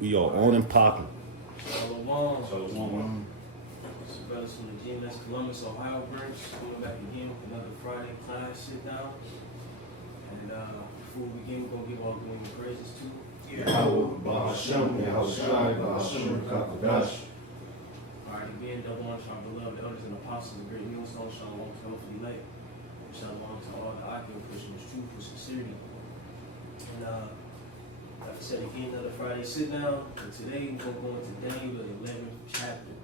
We are on and popping. Shalom. Shalom. It's your brothers from the GMS Columbus, Ohio branch. Coming back again with another Friday class sit down. And before we begin, we're going to give all glory and praises to Alright, again, double honor to our beloved elders and apostles of great millstone. Shalom to those who elect. Shalom to all the occupant Christians, truth for sincerity. And like I said again, another Friday sit down. And today we're going to go into Daniel, the 11th chapter.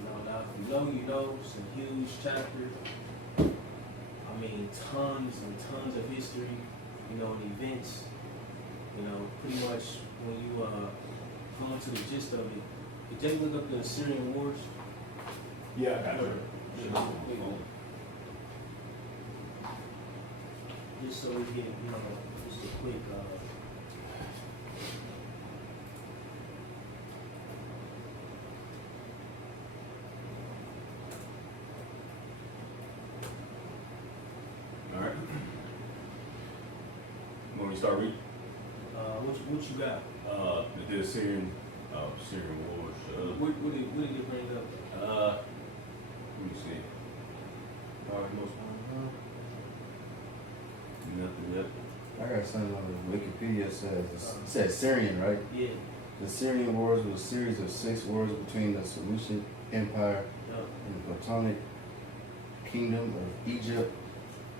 Now if you know, it's a huge chapter. I mean, tons and tons of history, and events. Pretty much when you go into the gist of it. Did Jake look up the Assyrian Wars? Yeah, I got it. Just so we get, just a quick, All right. When we start reading, what you got? the Syrian Wars. What did you bring up? Let me see. Nothing yet. I got something on the Wikipedia says. It says Syrian, right? Yeah. The Syrian Wars was a series of 6 wars between the Seleucid Empire Yup. and the Ptolemaic Kingdom of Egypt,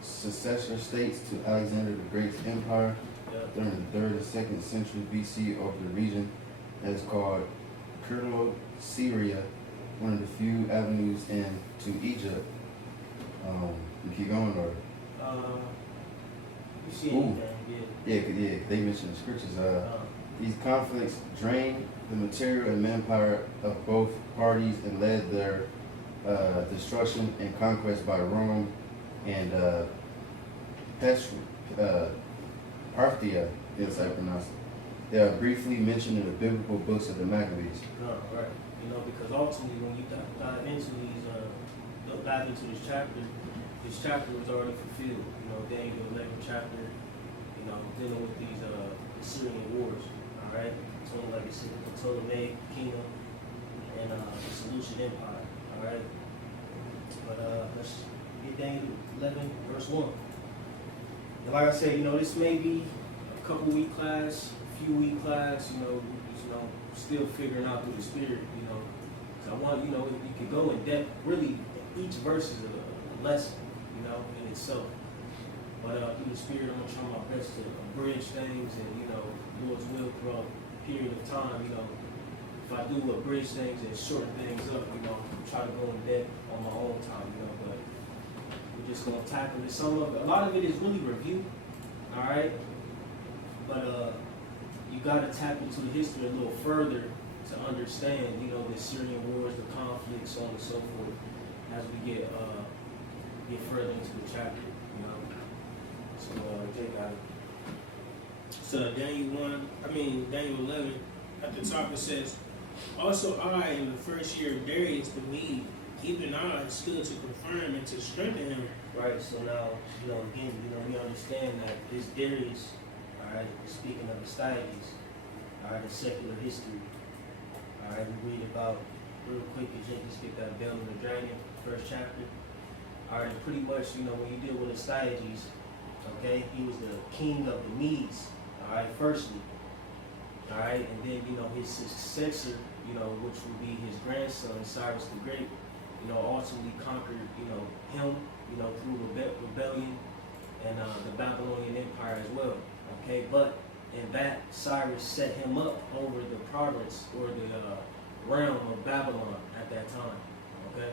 successor states to Alexander the Great's empire Yup. during the 3rd and 2nd century BC over the region that is called Syria, one of the few avenues into Egypt. You keep going, or? You see Ooh. anything? Yeah, they mentioned the scriptures. These conflicts drained the material and manpower of both parties and led their destruction and conquest by Rome and Parthia, is how I pronounce it. They are briefly mentioned in the biblical books of the Maccabees. No, right. Because ultimately when you dive into these, dive into this chapter was already fulfilled. Daniel 11th chapter, dealing with these Assyrian wars. All right, like I said, the Ptolemaic Kingdom and the Seleucid Empire. All right, but let's get Daniel 11 verse 1. And like I said, this may be a couple week class, a few week class. Still figuring out through the Spirit. So I want you could go in depth. Really, each verse is a lesson. In itself. But through the Spirit, I'm gonna try my best to bridge things and Lord's will throughout a period of time. If I do bridge things and shorten things up, try to go in depth on my own time. But we're just gonna tackle this. A lot of it is really review. All right. But you gotta tap into the history a little further to understand, the Syrian wars, the conflicts, so on and so forth, as we get further into the chapter. So Jay got it. So Daniel 11, at the top it says, also I, in the first year of Darius the Mede, even I stood to confirm and to strengthen him. Right, so now, again, we understand that this Darius, all right, speaking of Astyages, all right, the secular history, all right, we read about, real quick, as Jake just get that Bell and the Dragon, first chapter. All right, and pretty much, when you deal with Astyages, okay, he was the king of the Medes, all right, firstly, all right, and then, his successor, which would be his grandson, Cyrus the Great, ultimately conquered, him, through rebellion and the Babylonian Empire as well, okay, but in that, Cyrus set him up over the province or the realm of Babylon at that time, okay?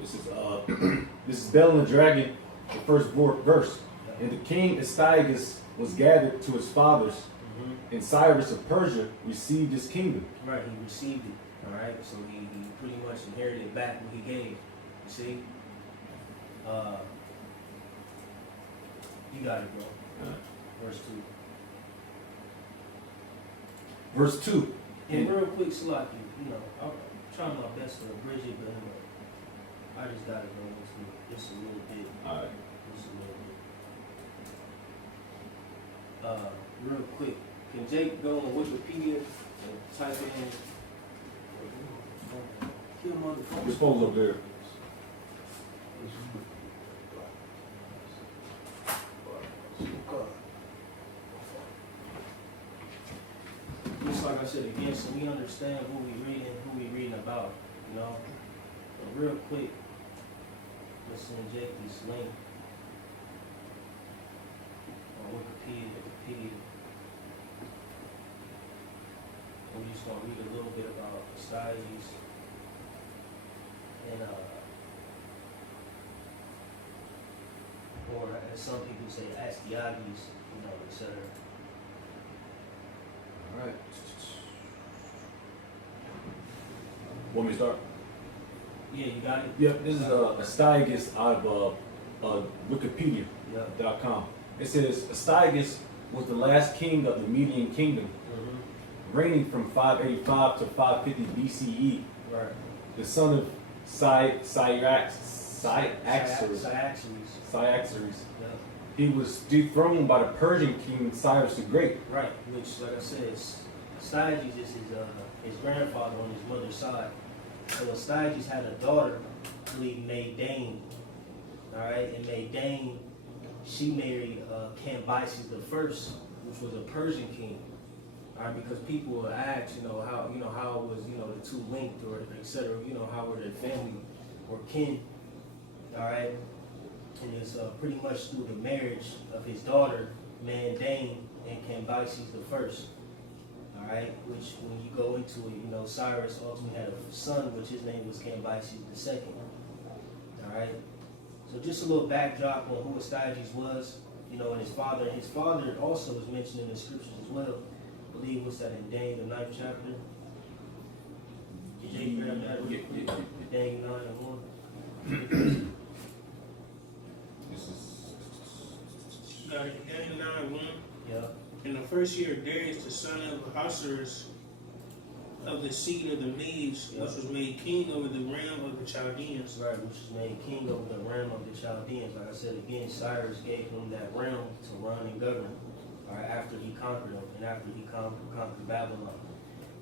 This is Bell and the Dragon, the first verse. And the king Astyages was gathered to his fathers, and Cyrus of Persia received his kingdom. Right, he received it. All right, so he pretty much inherited back what he gave. You see, you got it, bro. Verse 2. Verse 2. And real quick, Salaki, I'm trying my best to bridge it, but I just got it, bro. Just a little bit. All right. Just a little bit. Real quick, can Jake go on Wikipedia type in. Kill motherfucker. This phone's up there. Just like I said again, so we understand who we reading about, you know. But real quick, let's inject this link on Wikipedia. And we're just gonna read a little bit about Astyages and or as some people say, Astyages, you know, etc. All right. Want me to start? Yeah, you got it? Yep, this is Astyages out of Wikipedia.com. Yeah. It says Astyages was the last king of the Median Kingdom, Mm-hmm. reigning from 585 to 550 BCE. Right. The son of Cyaxares. Cyaxares. Yeah. He was dethroned by the Persian king Cyrus the Great. Right. Which, like I said, Astyages is his grandfather on his mother's side. So Astyages had a daughter, I believe, Maydane. All right, and Maydane, she married Cambyses the First, which was a Persian king. All right, because people will ask, how it was, the two linked or etc. How were their family or kin. All right, and it's pretty much through the marriage of his daughter, Maydane, and Cambyses the First. All right, which when you go into it, Cyrus ultimately had a son, which his name was Cambyses the Second. All right, so just a little backdrop on who Astyages was, and his father. His father also is mentioned in the scriptures as well. I believe what's that in Daniel the 9th chapter? Did you grab that? Daniel 9:1. This is Daniel 9:1. Yeah. In the first year of Darius, the son of Ahasuerus, of the seed of the Medes, which was made king over the realm of the Chaldeans. Right, which is made king over the realm of the Chaldeans. Like I said again, Cyrus gave him that realm to run and govern. All right, after he conquered them and after he conquered Babylon.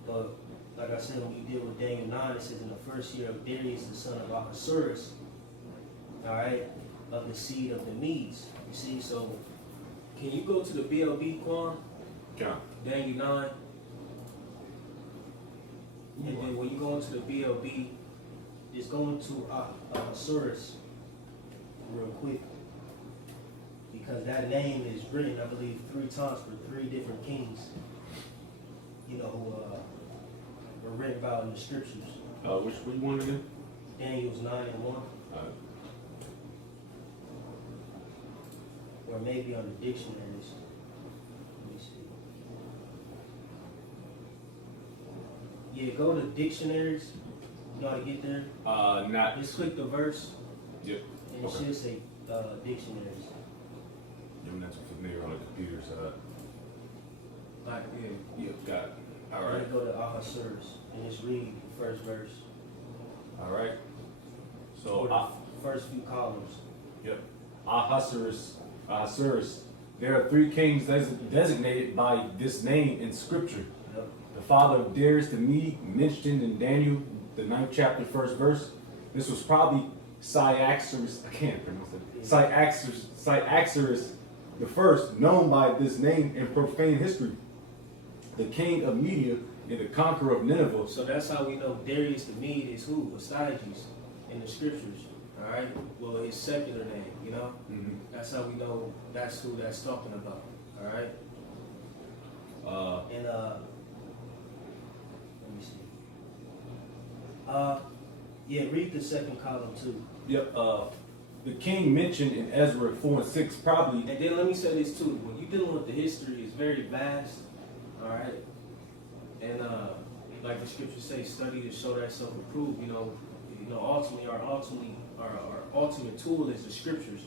But like I said, when you deal with Daniel 9, it says in the first year of Darius, the son of Ahasuerus, all right, of the seed of the Medes. You see, so can you go to the BLB, Quan? John. Daniel 9. And then when you go into the BLB, just go into Ahasuerus real quick. Because that name is written, I believe, 3 times for 3 different kings, who were written about in the scriptures. Which one again? Daniel's 9:1, or maybe on the dictionaries. Let me see. Yeah, go to dictionaries. You know how to get there? Not. Just click the verse, Yep. and it Okay. should say dictionaries. You're not too familiar on the computer side. Like, Yep. Got it. All and right. then go to Ahasuerus and just read the first verse. All right. Or So, the first few columns. yep. Ahasuerus. There are 3 kings designated by this name in Scripture. Yep. The father of Darius the Mede, mentioned in Daniel, the 9th chapter, 1st verse. This was probably Cyaxares. I can't pronounce it. Cyaxares the first, known by this name in profane history. The king of Media and the conqueror of Nineveh. So that's how we know Darius the Mede is who? Astyages in the scriptures. All right. Well, his secular name. Mhm. That's how we know that's who that's talking about. All right. And let me see. Yeah, read the second column too. Yep. The king mentioned in Ezra 4 and 6 probably. And then let me say this too. When you're dealing with the history, it's very vast. All right. And like the scriptures say, study to show thyself approved. Ultimately, our ultimate tool is the scriptures.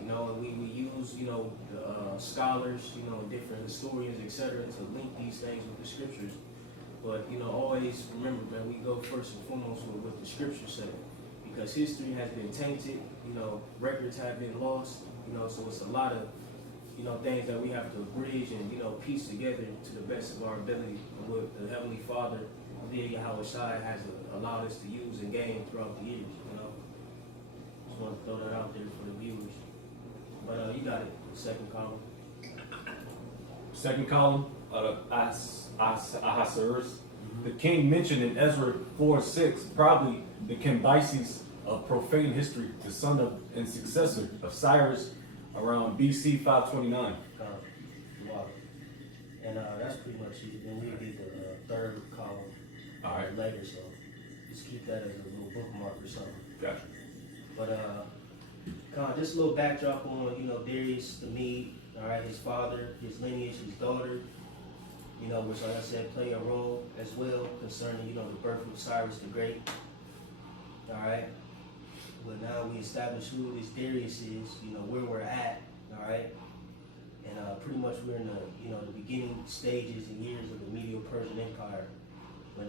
And we use the scholars, different historians, etc., to link these things with the scriptures. But always remember, man, we go first and foremost with what the scriptures say, because history has been tainted. Records have been lost. So it's a lot of you know, things that we have to bridge and, you know, piece together to the best of our ability, and what the Heavenly Father, Dear Yahweh Shai, has allowed us to use and gain throughout the years, you know. Just want to throw that out there for the viewers. But you got it, the second column. Second column, Ahasuerus. The king mentioned in Ezra 4:6, probably the Cambyses of profane history, the son of and successor of Cyrus around BC 529. Wow. And that's pretty much it. Then we did the third column All right. later, so just keep that as a little bookmark or something. Gotcha. But just a little backdrop on, you know, Darius the Mede, all right, his father, his lineage, his daughter, you know, which, like I said, play a role as well concerning, you know, the birth of Cyrus the Great, all right. But now we establish who this Darius is, you know, where we're at, all right. And pretty much we're in the, you know, the beginning stages and years of the Medo-Persian Empire when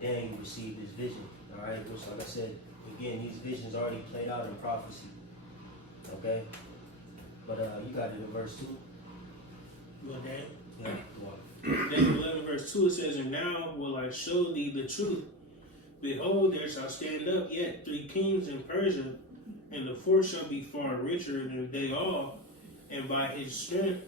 Daniel received his vision, all right, which, like I said, again, these visions already played out in prophecy, okay? But you got it in verse 2. Well, Dan, Yeah, go on. Daniel 11 verse 2, it says, "And now will I show thee the truth. Behold, there shall stand up yet 3 kings in Persia, and the fourth shall be far richer than they all. And by his strength,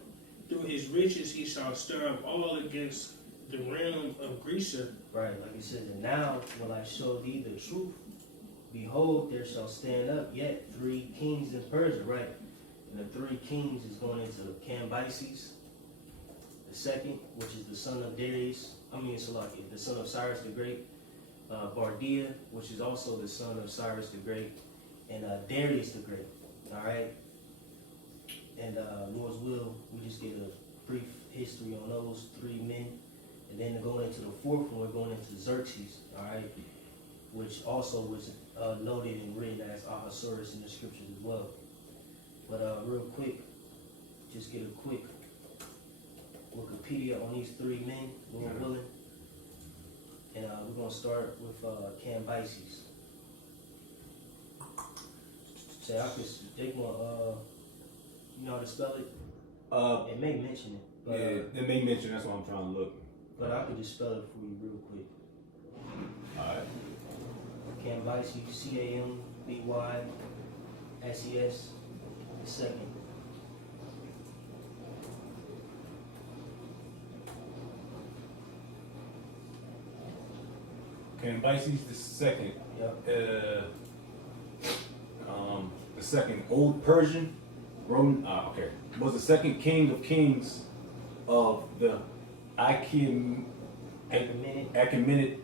through his riches, he shall stir up all against the realm of Grecia." Right, like he says, "And now will I show thee the truth. Behold, there shall stand up yet 3 kings in Persia," right? And the 3 kings is going into Cambyses, the second, which is the son of Darius, the son of Cyrus the Great, Bardia, which is also the son of Cyrus the Great, and Darius the Great, all right? And Lord's will, we just get a brief history on those 3 men. And then going into the fourth one, we're going into Xerxes, all right? Which also was noted and written as Ahasuerus in the scriptures as well. But real quick, just get a quick Wikipedia on these 3 men, Lord willing. And we're going to start with Cambyses. Say, they want, you know how to spell it? It may mention it, but, Yeah, they may mention, that's why I'm trying to look. but I could just spell it for you real quick. Alright. Cambyses, Cambyses, the second. Cambyses the second. Yep. The second Old Persian, was the second king of kings of the Achaemenid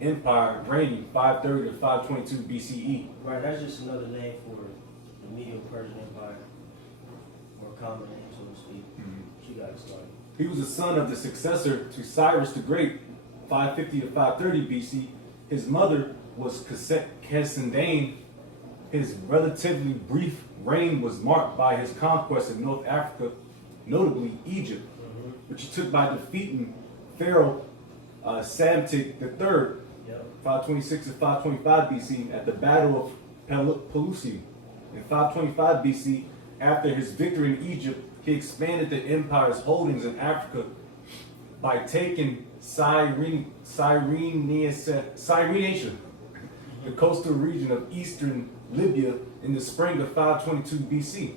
Empire, reigning 530 to 522 BCE. Right, that's just another name for the Medo-Persian Empire, or common name, so to speak. She got it started. He was the son of the successor to Cyrus the Great, 550 to 530 BC. His mother was Casandane. His relatively brief reign was marked by his conquest of North Africa, notably Egypt, which he took by defeating Pharaoh Psamtik III, Yep. 526 to 525 BC, at the Battle of Pelusium. In 525 BC, after his victory in Egypt, he expanded the empire's holdings in Africa by taking Cyrenaica, the coastal region of eastern Libya, in the spring of 522 BC.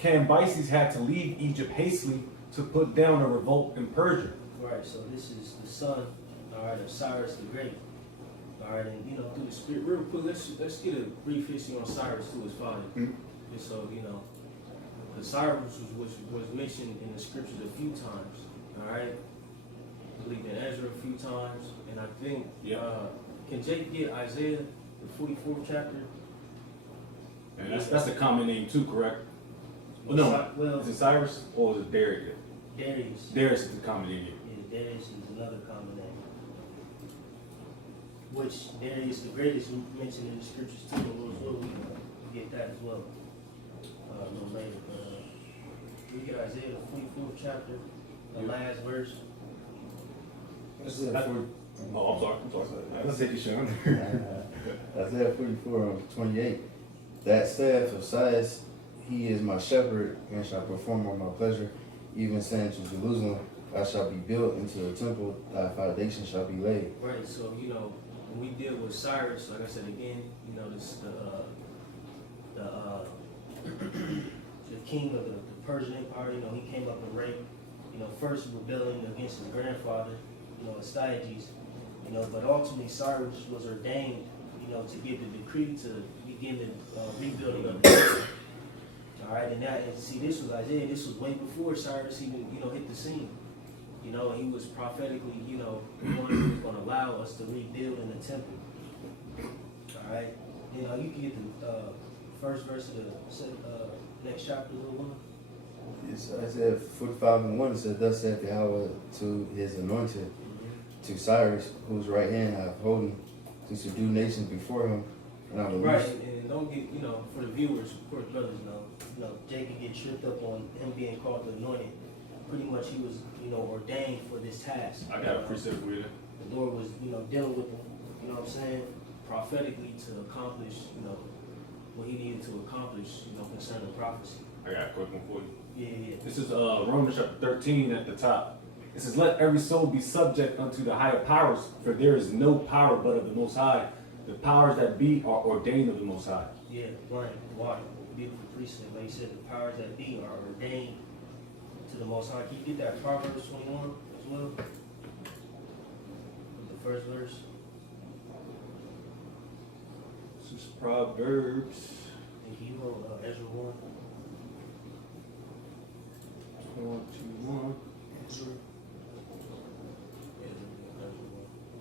Cambyses had to leave Egypt hastily to put down a revolt in Persia. Right, so this is the son, all right, of Cyrus the Great. All right, and you know, through the spirit, real quick, let's get a brief history on Cyrus to his father. Just so you know, because Cyrus was mentioned in the scriptures a few times. All right, I believe in Ezra a few times, and I think can Jake get Isaiah the 44th chapter? And that's a common name too, correct? Well, no. Well, Is it Cyrus or is it Darius? Darius. Darius is the common name. Yeah, Darius is another common name. Which Darius the Great is mentioned in the scriptures too, and we'll get that as well a little later. But we get Isaiah the 44th chapter, the last verse. Oh, I'm sorry. Let's take a shot. Isaiah 44, 28. That staff of size he is my shepherd and shall perform all my pleasure, even saying to Jerusalem, thou shalt be built into a temple, thy foundation shall be laid. Right. So when we deal with Cyrus, like I said again, this the king of the Persian Empire. He came up and reigned. First rebelling against his grandfather, Astyages. But ultimately Cyrus was ordained, to give the decree to begin the rebuilding of the temple. All right, and see, this was Isaiah. This was way before Cyrus even, hit the scene. He was prophetically, the one who was going to allow us to rebuild in the temple. All right, you can get the first verse of the next chapter, little one. It's Isaiah 45:1. It says, thus saith Yahweh to his anointed, to Cyrus, whose right hand I have holden, to subdue nations before him, and I will Right, loose. and don't get, for the viewers, of course, brothers know, Jacob get tripped up on him being called the anointed. Pretty much he was, ordained for this task. I got a precept for you. The Lord was, dealing with him, prophetically to accomplish, what he needed to accomplish, concerning prophecy. I got a quick one for you. Yeah. This is Romans chapter 13 at the top. It says, let every soul be subject unto the higher powers, for there is no power but of the Most High. The powers that be are ordained of the Most High. Yeah, right, water, beautiful precept. Like you said, the powers that be are ordained to the Most High. Can you get that Proverbs 21 as well? The first verse. This is Proverbs And can you hold Ezra 1? 21. Ezra.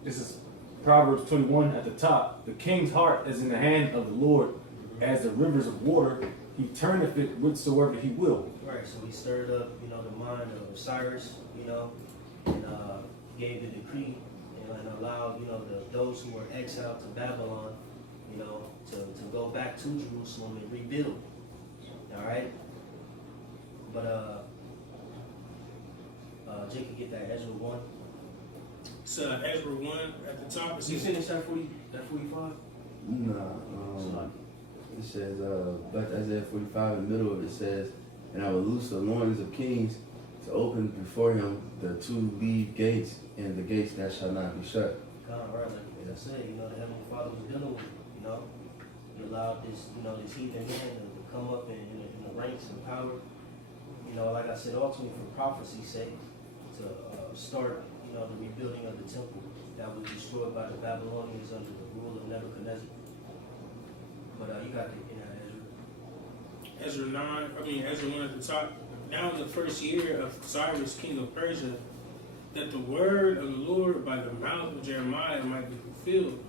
This is Proverbs 21 at the top. The king's heart is in the hand of the Lord, as the rivers of water. He turneth it whithersoever he will. Right, so he stirred up, the mind of Cyrus, and gave the decree and allowed, those who were exiled to Babylon, to go back to Jerusalem and rebuild. All right? But Jake can get that Ezra 1. So Ezra 1 at the top. It You says, finished that 45? No, it says, back to Isaiah 45, in the middle of it says, and I will loose the loins of kings to open before him the two lead gates, and the gates that shall not be shut. God, right, like I said, the Heavenly Father was dealing with it, He allowed this, this heathen man to come up in the ranks and power. Like I said, ultimately for prophecy's sake, to start, the rebuilding of the temple that was destroyed by the Babylonians under the rule of Nebuchadnezzar. But you got Ezra. Ezra 1 at the top. Now in the first year of Cyrus, king of Persia, that the word of the Lord by the mouth of Jeremiah might be fulfilled.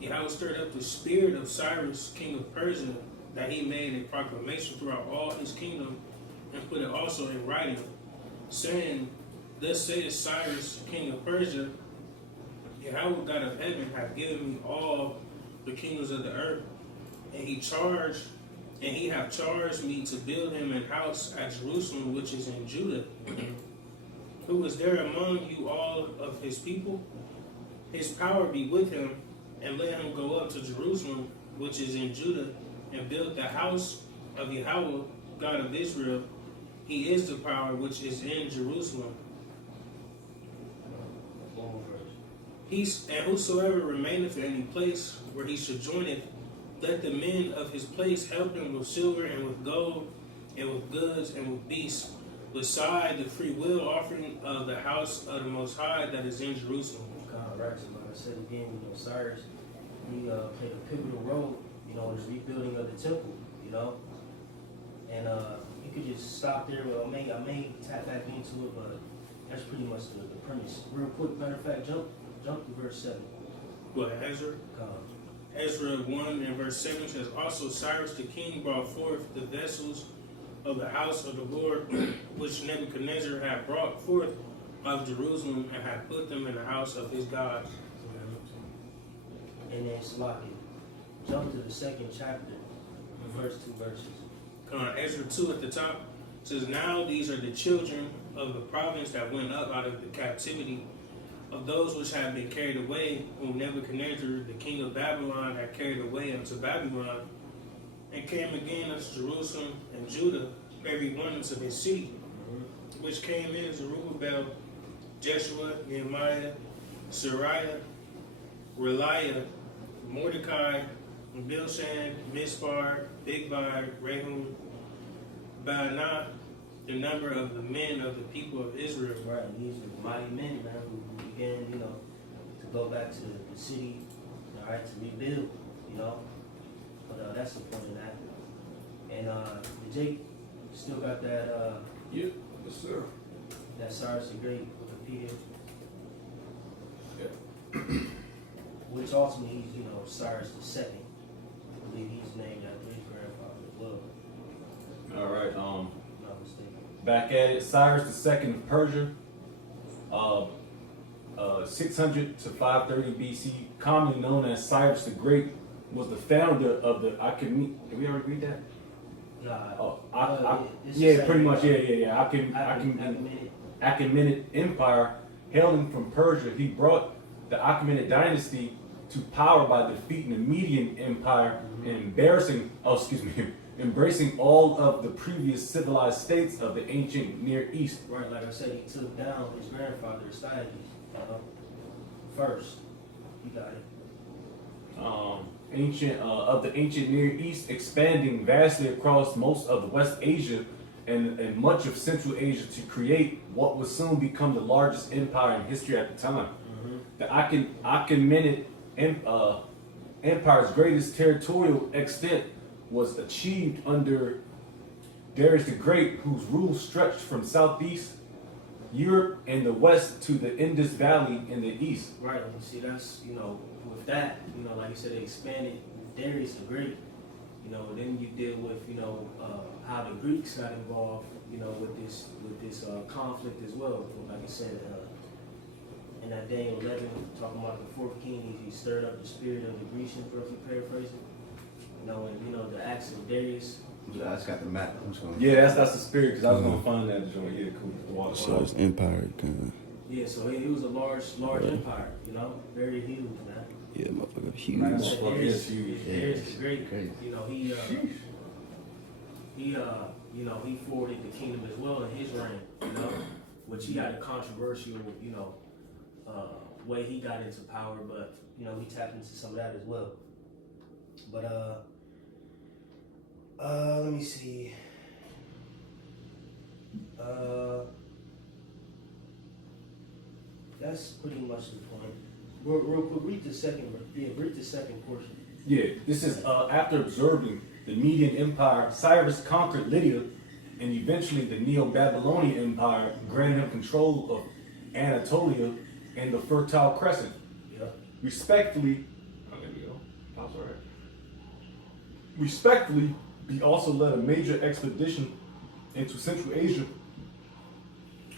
Yahweh stirred up the spirit of Cyrus, king of Persia, that he made a proclamation throughout all his kingdom, and put it also in writing, saying, thus saith Cyrus, king of Persia, Yahweh God of heaven hath given me all the kingdoms of the earth, and he hath charged me to build him an house at Jerusalem, which is in Judah. Who is there among you all of his people? His power be with him, and let him go up to Jerusalem, which is in Judah, and build the house of Yahweh, God of Israel. He is the power which is in Jerusalem. And whosoever remaineth in any place where he sojourneth, let the men of his place help him with silver and with gold and with goods and with beasts, beside the free will offering of the house of the Most High that is in Jerusalem. God, right. So like I said again, Cyrus, he played a pivotal role, in the rebuilding of the temple, And you could just stop there. Well, I may tap back into it, but that's pretty much the premise. Real quick, matter of fact, jump to verse 7. What, Ezra? Ezra 1 and verse 7 says, also Cyrus the king brought forth the vessels of the house of the Lord, which Nebuchadnezzar had brought forth of Jerusalem, and had put them in the house of his God. And then Salaki, jump to the second chapter, the first 2 verses. Ezra 2 at the top says, now these are the children of the province that went up out of the captivity of those which had been carried away, whom Nebuchadnezzar, the king of Babylon, had carried away unto Babylon. and came again unto Jerusalem and Judah, every one unto his city, which came in Zerubbabel, Jeshua, Nehemiah, Sariah, Reliah, Mordecai, Bilshan, Mispar, Bigvai, Rehum, Baanah, the number of the men of the people of Israel. Right, and these are mighty men, man, who began, you know, to go back to the city, all right, to rebuild, you know. But that's the point of that. And Jake still got that Yep, yes, sir. that Cyrus the Great Wikipedia, which ultimately he's, you know, Cyrus the Second. I believe he's named after his grandfather as well, All right. if I'm not mistaken. Back at it. Cyrus II of Persia, 600 to 530 BC, commonly known as Cyrus the Great, was the founder of the Achaemenid. Did we already read that? Nah, Oh, it's the yeah, same, pretty much. Yeah. Achaemenid. Achaemenid Empire, hailing from Persia, he brought the Achaemenid dynasty to power by defeating the Median Empire and embracing all of the previous civilized states of the ancient Near East. Right, like I said, he took down his grandfather, Astyages, first. You got it. Of the ancient Near East, expanding vastly across most of the West Asia and much of Central Asia to create what would soon become the largest empire in history at the time. The Achaemenid Empire's greatest territorial extent was achieved under Darius the Great, whose rule stretched from southeast Europe and the west to the Indus Valley in the east. Right, and you see, that's, you know, with that, you know, like you said, they expanded Darius the Great. You know, then you deal with, you know, how the Greeks got involved, you know, with this conflict as well. Like I said, in that Daniel 11, talking about the fourth king, he stirred up the spirit of the Grecians, roughly paraphrasing. You know, and you know the acts of Darius. I just got the map. I'm just gonna. Yeah, that's the spirit, because I was gonna find that joint. Yeah, cool. The water. So it's empire kind of. Yeah, so it was a large empire. You know, very huge, man. Yeah, motherfucker, huge. Nice. Darius, huge. Darius the Great. Crazy. You know, he forwarded the kingdom as well in his reign. You know, which he had a controversial, you know, way he got into power, but you know he tapped into some of that as well. But let me see. That's pretty much the point. Real quick, read the second portion. Yeah, this is after observing the Median Empire, Cyrus conquered Lydia, and eventually the Neo-Babylonian Empire granted him control of Anatolia and the Fertile Crescent. Yeah. Respectfully, there we go. Pause all right. Respectfully, he also led a major expedition into Central Asia,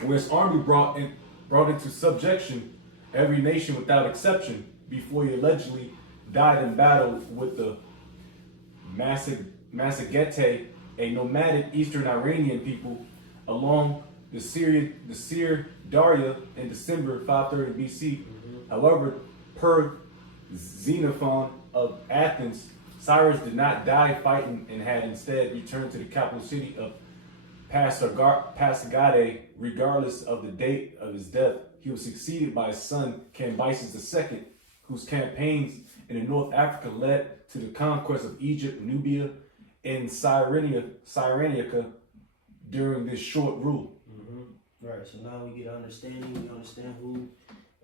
where his army brought into subjection every nation without exception before he allegedly died in battle with the Massagetae, a nomadic Eastern Iranian people, along the Seir Daria in December 530 BC. However, per Xenophon of Athens, Cyrus did not die fighting and had instead returned to the capital city of Pasargadae. Regardless of the date of his death, he was succeeded by his son Cambyses II, whose campaigns in the North Africa led to the conquest of Egypt, Nubia, and Cyrenaica during this short rule. Right, so now we get an understanding. We understand who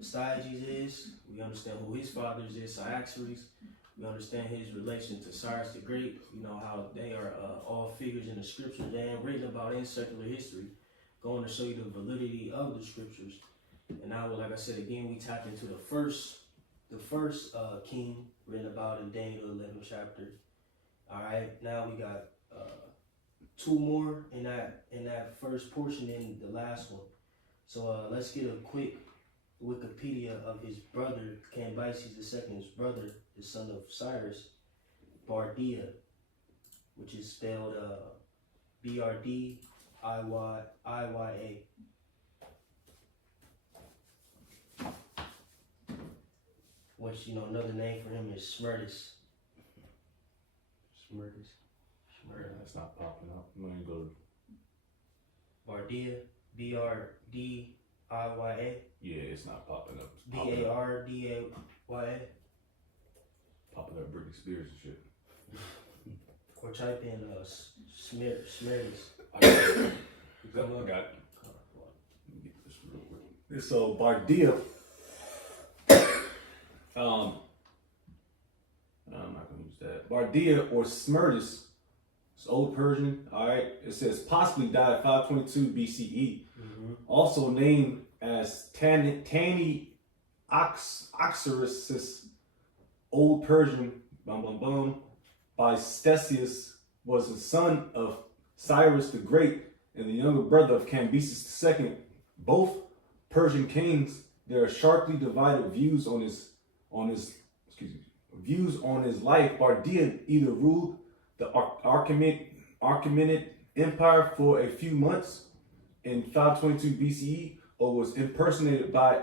Astyages is. We understand who his fathers is, Cyaxares. We understand his relation to Cyrus the Great. You know how they are all figures in the scripture. They ain't written about in secular history. Going to show you the validity of the scriptures. And now, like I said again, we tap into the first king written about in Daniel 11th chapter. All right, now we got two more in that first portion in the last one. So let's get a quick Wikipedia of his brother, Cambyses II's brother, the son of Cyrus, Bardia, which is spelled Brdiya. Which, you know, another name for him is Smerdis. That's not popping up. I'm gonna go. Bardia, Brdiyah, Yeah, it's not popping up. It's popping up, Bardaya. popping up Britney Spears and shit. Or type in Smears. I got it. I got it. Let me get this real quick. It's Bardia. I'm not gonna use that. Bardia or Smerdis. It's Old Persian. All right. It says possibly died 522 BCE. Also named as Tani Oxyrus, Old Persian, by Ctesias, was the son of Cyrus the Great and the younger brother of Cambyses II. Both Persian kings. There are sharply divided views on his life. Bardia either ruled the Achaemenid Empire for a few months in 522 BCE, or was impersonated by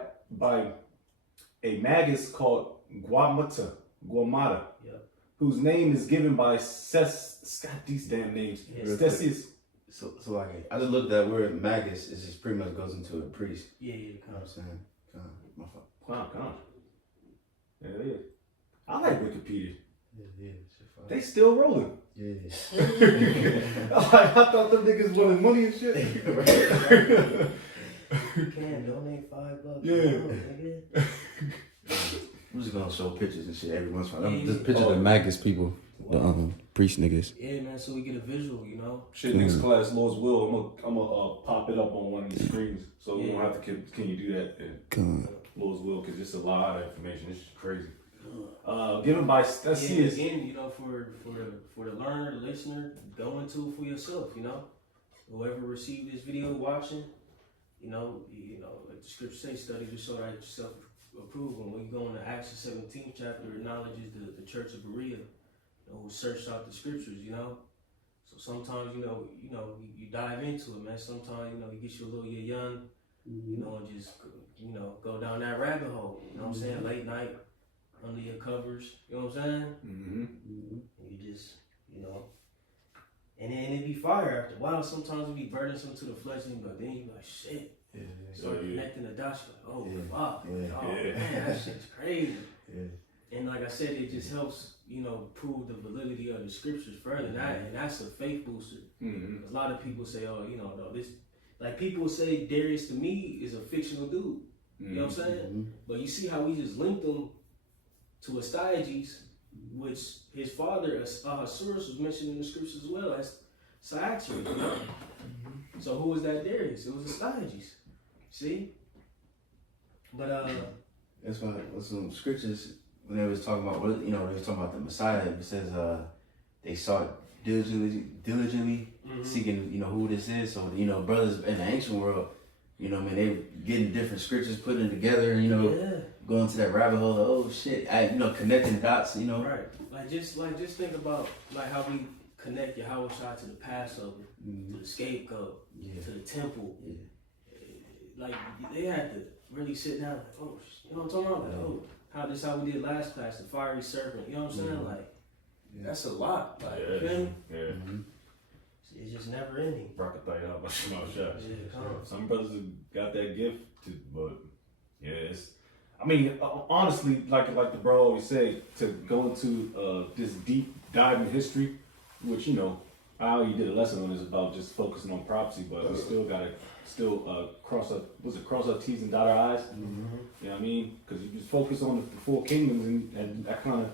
a magus called Guamata, Yep. whose name is given by these damn names. Yes. Ctesias. So like, I just looked at where magus is just pretty much goes into a priest. Yeah, You know what I'm saying? My fault. Wow. Yeah, it is. I like Wikipedia. Yeah, shit fire. They still rolling. Yeah. I thought them niggas wanted money and shit. You can donate $5. Yeah. Nigga. I'm just gonna show pictures and shit every once in a while. Yeah, Just yeah. pictures The of Magus people, the priest niggas. Yeah, man. So we get a visual, you know. Shit, next class, Lord's will. I'm gonna pop it up on one of these screens, so we don't have to. Can you do that? God. Lord's will, because it's a lot of information. It's given by Yeah, Ctesias. again, you know, for the learner, the listener, go into it for yourself. You know, whoever received this video watching, you know, like the scripture says, study to show that yourself approved. When we go into Acts the 17th chapter, it acknowledges the church of Berea, who searched out the scriptures. You know, so sometimes you dive into it, man. Sometimes you get you a little young, and just go down that rabbit hole. You know what I'm saying? Late night. Under your covers, you know what I'm saying? Mm-hmm. You just, and then it be fire after a while. Sometimes it be burdensome to the flesh, but then you be like, shit. Yeah. Start connecting the dots, like, oh, Yeah. fuck. Yeah. Oh, man, that shit's crazy. Yeah. And like I said, it just helps, prove the validity of the scriptures further. And that's a faith booster. Mm-hmm. A lot of people say, oh, no, this, like people say Darius to me is a fictional dude. You know what I'm saying? Mm-hmm. But you see how we just linked him to Astyages, which his father, Ahasuerus, was mentioned in the scriptures as well as Cyaxares. So who was that Darius? It was Astyages. See? But That's why with some scriptures when they was talking about they was talking about the Messiah. It says they sought diligently seeking who this is. So brothers in the ancient world, man, they getting different scriptures, putting it together, going to that rabbit hole. Oh shit, connecting dots. right. Like just think about like how we connect Yahweh Shai to the Passover, to the scapegoat, to the temple. Like they had to really sit down. Like, oh, you know what I'm talking about? Like, oh, how we did last class, the fiery serpent. You know what I'm saying? Like that's a lot. Like you feel me? Yeah. It's just never ending. Rakataya, Bashima Shah. Yeah, come on. Some brothers have got that gift, but honestly, like the bro always say, to go into this deep dive in history, which I already did a lesson on this about just focusing on prophecy, but we still gotta cross our T's and dot our I's. You know what I mean? Because you just focus on the four kingdoms, and that kind of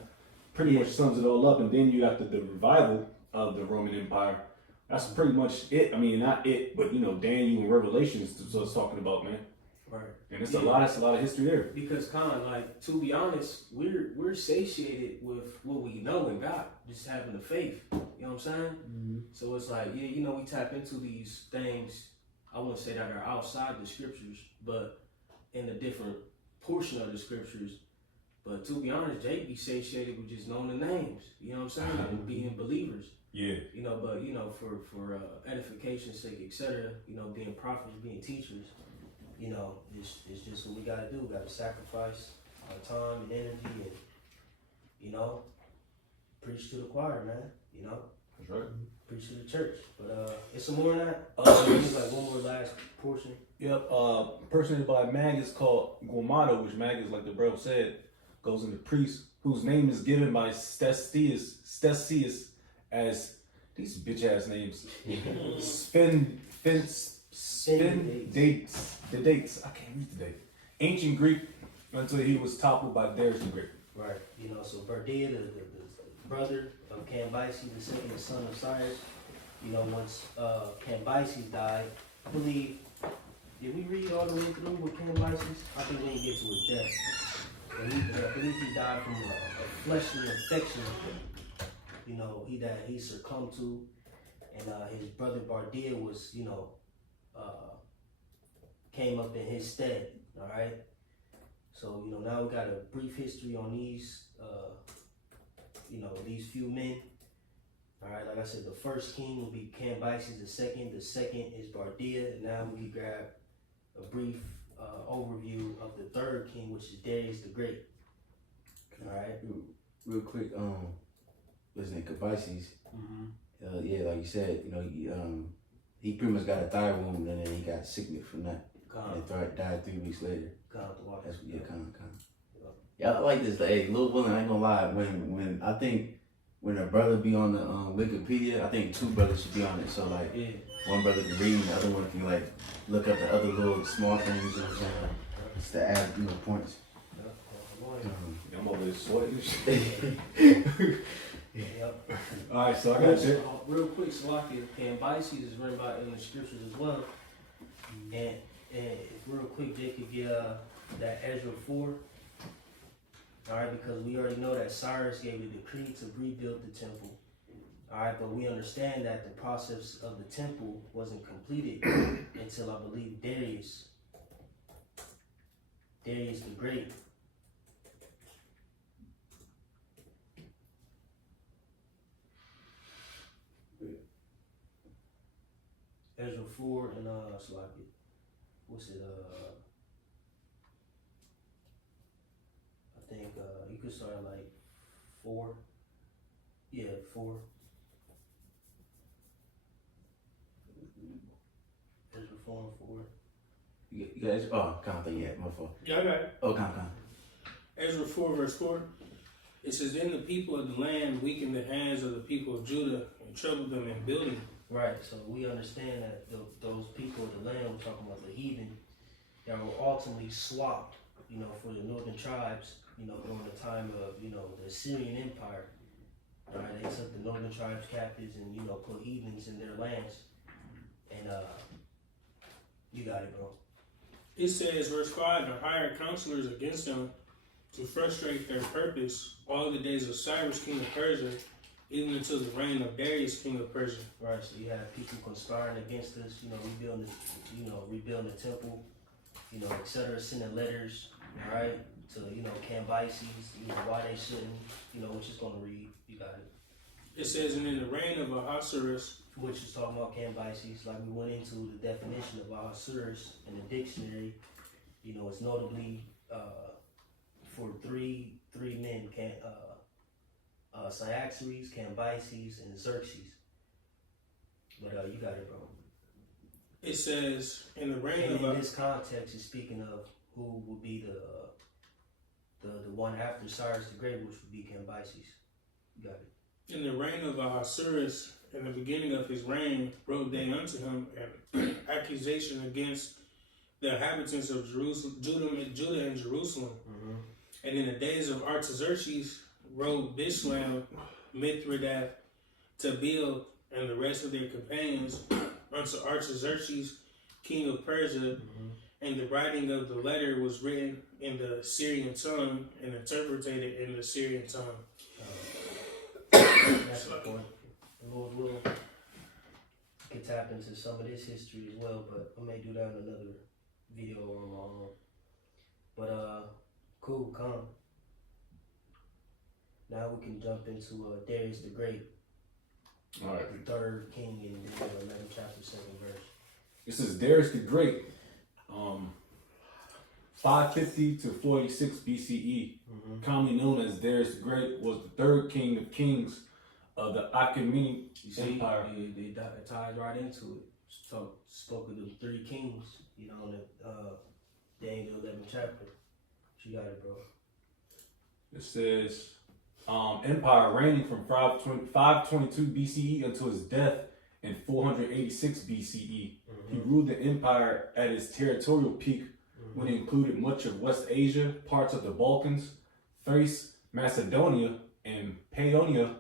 pretty much sums it all up. And then you got the revival of the Roman Empire. That's pretty much it. I mean, not it, but Daniel and Revelations is what it's talking about, man. Right. And it's a lot of history there. Because like to be honest, we're satiated with what we know in God, just having the faith. You know what I'm saying? So it's like, we tap into these things. I wouldn't say that are outside the scriptures, but in a different portion of the scriptures. But to be honest, Jake be satiated with just knowing the names. You know what I'm saying? And being believers. Yeah. But for edification's sake, etc. Being prophets, being teachers. It's just what we gotta do. We gotta sacrifice our time and energy, and preach to the choir, man. That's right. Priest of the church. But it's some more than that. It's like one more last portion. Yep. Person by Magus called Guamado, which Magus, like the bro said, goes into priest, whose name is given by Stesius as these bitch ass names. Dates. The dates. I can't read the date. Ancient Greek until he was toppled by Darius the Great. Right. So Bardia, the brother of Cambyses, the second son of Cyrus. Once Cambyses died, I believe. Did we read all the way through with Cambyses? I think we didn't get to his death. I believe he died from a fleshly infection. He succumbed to, and his brother Bardia was, came up in his stead. All right. So now we got a brief history on these, these few men. All right. Like I said, the first king will be Cambyses the second. The second is Bardia. And now we can grab a brief overview of the third king, which is Darius the Great. All right. Real quick, listen, Cambyses. Yeah, like you said, he pretty much got a thigh wound and then he got sickness from that. And died 3 weeks later. That's kind. Yeah, I like this. Hey, Lil Willin, I ain't gonna lie. When I think when a brother be on the Wikipedia, I think 2 brothers should be on it. So like, one brother can read and the other one can like look up the other little small things. You know what I'm saying? Just to add points. I'm over this sweating. Yep. Alright, so I got you. Real quick, Salakia, Cambyses is written about in the scriptures as well. And real quick, Jay could get that Ezra 4. Alright, because we already know that Cyrus gave a decree to rebuild the temple. Alright, but we understand that the process of the temple wasn't completed until I believe Darius the Great. Ezra 4 and Salakia. What's it? I think you could start at like 4. Yeah, 4. Ezra 4 and 4. You guys, count that yet, my fault. Yeah, I got it. Oh, count. Ezra 4 verse 4. It says, "Then the people of the land weakened the hands of the people of Judah and troubled them in building." Right, so we understand that those people of the land, we're talking about the heathen, that were ultimately swapped, for the northern tribes, during the time of, the Assyrian Empire. Right, they took the northern tribes captives and, put heathens in their lands. And you got it, bro. It says, verse 5, "and hired counselors against them to frustrate their purpose all the days of Cyrus, king of Persia, even until the reign of Darius, king of Persia." Right, so you have people conspiring against us, rebuilding the temple, etc., sending letters, all right, to, Cambyses, why they shouldn't, which is going to read, you got it. It says, "and in the reign of Ahasuerus," Which is talking about Cambyses, like we went into the definition of Ahasuerus in the dictionary, it's notably for three men, Cyaxares, Cambyses, and Xerxes. But you got it, bro. it says, "in the reign And of in this context, it's speaking of who would be the one after Cyrus the Great, which would be Cambyses. You got it. in the reign of Ahasuerus, in the beginning of his reign, wrote they unto him an accusation against the inhabitants of Judah and Jerusalem. And in the days of Artaxerxes, wrote Bishlam, Mithridath, Tabeel, and the rest of their companions unto Artaxerxes, king of Persia. And the writing of the letter was written in the Syrian tongue and interpreted in the Syrian tongue." That's the point. Lord will can tap into some of this history as well, but I may do that in another video on my own. But cool, calm. Now we can jump into Darius the Great, Alright. the third king in 11 chapter 7 verse. This is Darius the Great. 550 to 46 BCE, commonly known as Darius the Great, was the third king of kings of the Achaemenid You see, Empire. it ties right into it. So spoke of the three kings, you know, in the Daniel 11th chapter. What you got it, bro? It says, empire reigning from 522 BCE until his death in 486 BCE. He ruled the empire at its territorial peak when it included much of West Asia, parts of the Balkans, Thrace, Macedonia, and Paeonia,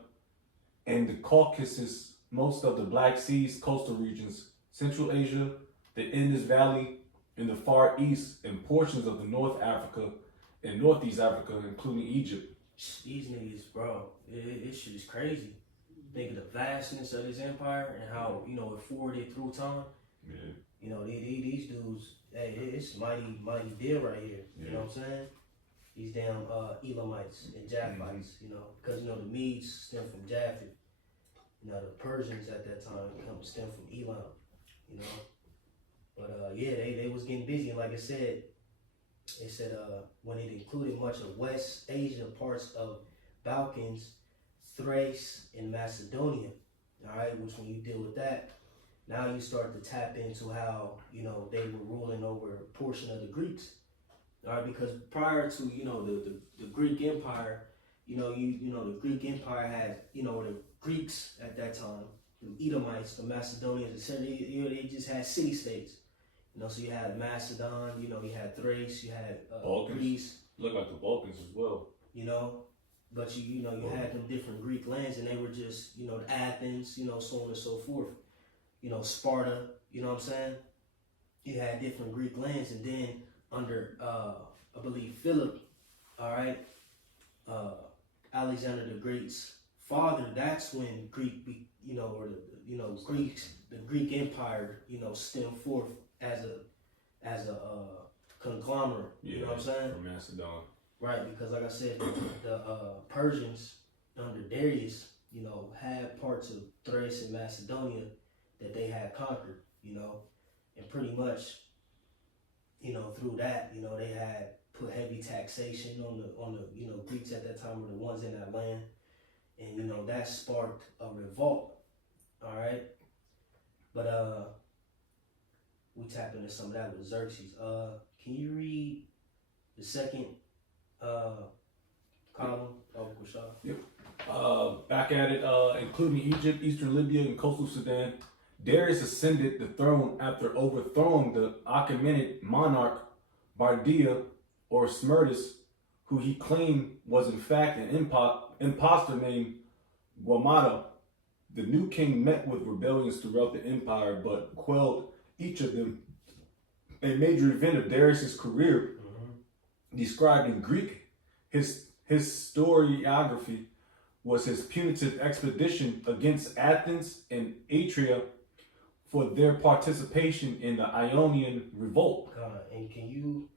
and the Caucasus, most of the Black Sea's coastal regions, Central Asia, the Indus Valley, in the Far East, and portions of the North Africa and Northeast Africa, including Egypt. These niggas, bro, this shit is crazy. Think of the vastness of this empire and how, you know, it forwarded through time. Yeah. You know, these dudes, hey, it's mighty deal right here. You know what I'm saying? These damn Elamites and Japhites, you know, because, you know, the Medes stem from Japheth. You know, the Persians at that time stem from Elam, you know. But, yeah, they was getting busy. And like I said, it said when it included much of West Asia, parts of Balkans, Thrace, and Macedonia, all right, which when you deal with that, now you start to tap into how, you know, they were ruling over a portion of the Greeks, all right, because prior to, you know, the Greek Empire, you know, the Greek Empire had, you know, the Greeks at that time, the Edomites, the Macedonians, etc. You know, they just had city states. You know, so you had Macedon, you know, you had Thrace, you had Greece. Look like the Balkans as well. You know, but you had them different Greek lands, and they were just, you know, Athens, you know, so on and so forth. You know, Sparta, you know what I'm saying? You had different Greek lands, and then under, I believe, Philip, all right, Alexander the Great's father, that's when Greek, you know, or the Greek Empire, you know, stemmed forth as a conglomerate. You know what I'm saying? From Macedon. Right, because like I said, the Persians under Darius, you know, had parts of Thrace and Macedonia that they had conquered, you know, and pretty much, you know, through that, you know, they had put heavy taxation on the you know, Greeks at that time were the ones in that land, and you know that sparked a revolt. All right, but we tap into some of that with Xerxes. Can you read the second column of Kushah? Yep. Back at it, including Egypt, Eastern Libya, and coastal Sudan, Darius ascended the throne after overthrowing the Achaemenid monarch Bardia or Smerdis, who he claimed was in fact an imposter named Guamata. The new king met with rebellions throughout the empire, but quelled each of them. A major event of Darius's career, described in Greek, his historiography, was his punitive expedition against Athens and Atria for their participation in the Ionian Revolt. And can you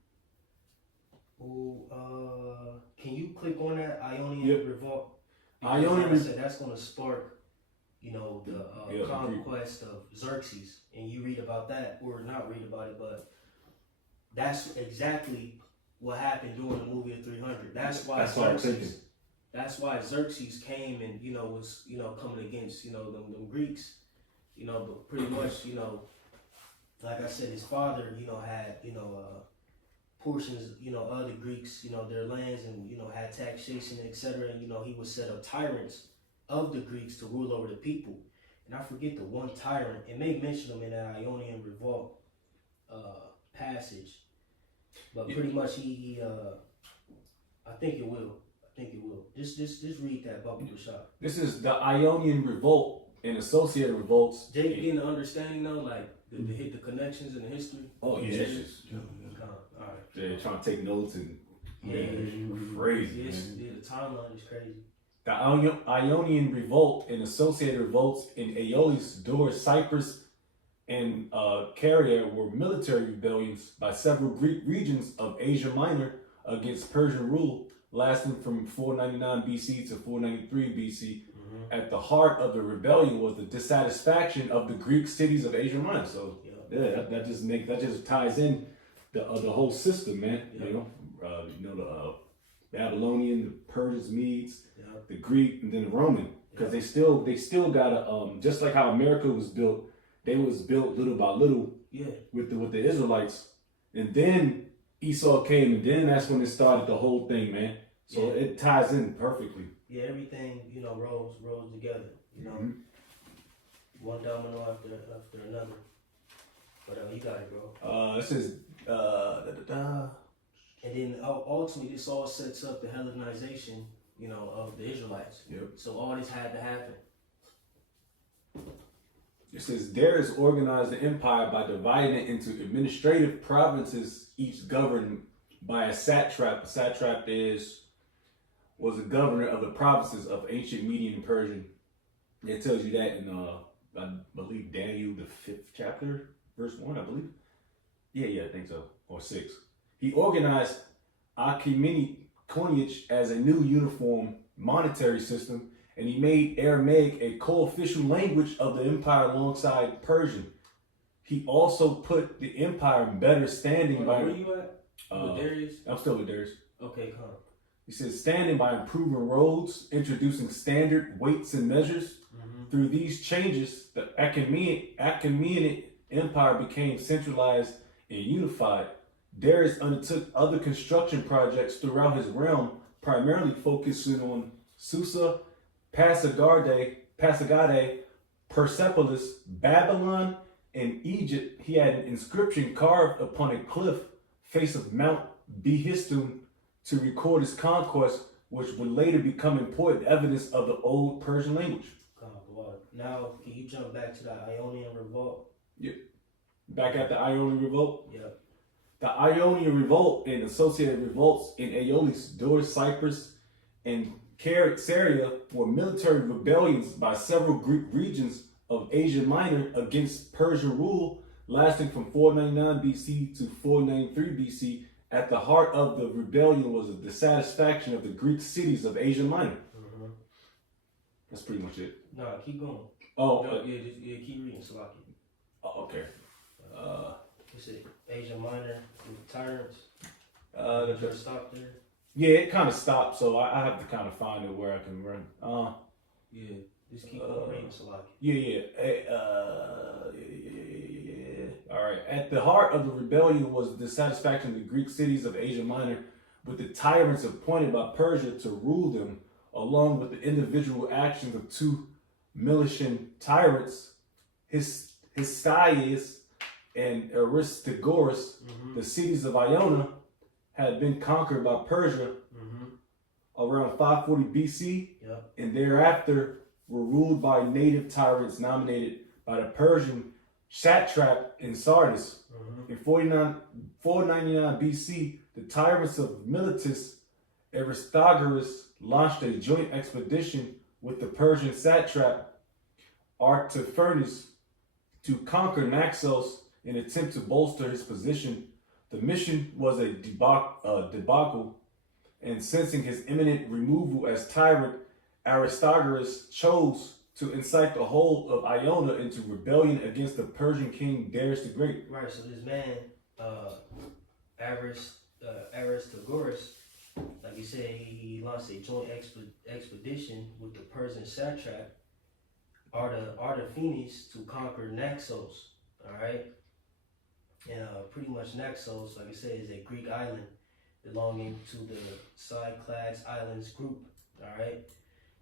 click on that Ionian Revolt? Because Ionian, like I said, that's going to spark, you know, the conquest of Xerxes, and you read about that, or not read about it, but that's exactly what happened during the movie of 300. That's why Xerxes came and, you know, was, you know, coming against, you know, them Greeks, you know, but pretty much, you know, like I said, his father, you know, had, you know, portions, you know, of the Greeks, you know, their lands, and, you know, had taxation, etc. And, you know, he would set up tyrants of the Greeks to rule over the people. And I forget the one tyrant, it may mention them in that Ionian Revolt passage, but pretty much he I think it will. Just read that bubble shot. This is the Ionian Revolt and associated revolts. Jake getting the understanding though, like the connections and the history. Oh yeah, it's just all right. they're trying to take notes and crazy. The timeline is crazy. The Ionian Revolt and associated revolts in Aeolis, Dor, Cyprus, and Caria were military rebellions by several Greek regions of Asia Minor against Persian rule, lasting from 499 BC to 493 BC. At the heart of the rebellion was the dissatisfaction of the Greek cities of Asia Minor. So that just ties in the whole system, man. You know, the Babylonian, the Persians, Medes, the Greek, and then the Roman. because they still gotta just like how America was built, they was built little by little Yeah. with the Israelites, and then Esau came, and then that's when it started the whole thing, man. So Yeah. it ties in perfectly. Yeah, everything, rose together, Mhm. one domino after another. But you got it, bro. This is And then ultimately, this all sets up the Hellenization, of the Israelites. Yep. So all this had to happen. It says Darius organized the empire by dividing it into administrative provinces, each governed by a satrap. A satrap was a governor of the provinces of ancient Median and Persian. It tells you that in I believe Daniel the 5th chapter, verse 1, I believe. Yeah, I think so. Or 6. He organized Achaemenid coinage as a new uniform monetary system, and he made Aramaic a co-official language of the empire alongside Persian. He also put the empire in better standing by. Where you at? With Darius? I'm still with Darius. Okay, come. He says standing by improving roads, introducing standard weights and measures. Through these changes, the Achaemenid Empire became centralized and unified. Darius undertook other construction projects throughout his realm, primarily focusing on Susa, Pasargadae, Persepolis, Babylon, and Egypt. He had an inscription carved upon a cliff face of Mount Behistun to record his conquest, which would later become important evidence of the old Persian language. Now, can you jump back to the Ionian Revolt? Back at the Ionian Revolt? Yep. The Ionian Revolt and associated revolts in Aeolis, Doris, Cyprus, and Syria were military rebellions by several Greek regions of Asia Minor against Persian rule, lasting from 499 BC to 493 BC. At the heart of the rebellion was the dissatisfaction of the Greek cities of Asia Minor. That's pretty much it. No, keep going. Oh, Keep reading, Salaki. Okay. What's it? Asia Minor, with tyrants. Just stop there. Yeah, it kind of stopped, so I have to kind of find it where I can run. Yeah, just keep on reading, Salaki. Yeah. All right. At the heart of the rebellion was the dissatisfaction of the Greek cities of Asia Minor with the tyrants appointed by Persia to rule them, along with the individual actions of two Milesian tyrants, Histiaeus and Aristogoras. The cities of Iona had been conquered by Persia around 540 BC, and thereafter were ruled by native tyrants nominated by the Persian satrap in Sardis. In 499 BC, the tyrants of Miletus, Aristogoras, launched a joint expedition with the Persian satrap Artaphernes to conquer Naxos in an attempt to bolster his position. The mission was a debacle, and sensing his imminent removal as tyrant, Aristogoras chose to incite the whole of Iona into rebellion against the Persian king Darius the Great. Right, so this man, Aristogoras, like you said, he launched a joint expedition with the Persian satrap Artaphernes to conquer Naxos. All right, and pretty much Naxos, like I said, is a Greek island belonging to the Cyclades Islands group. All right,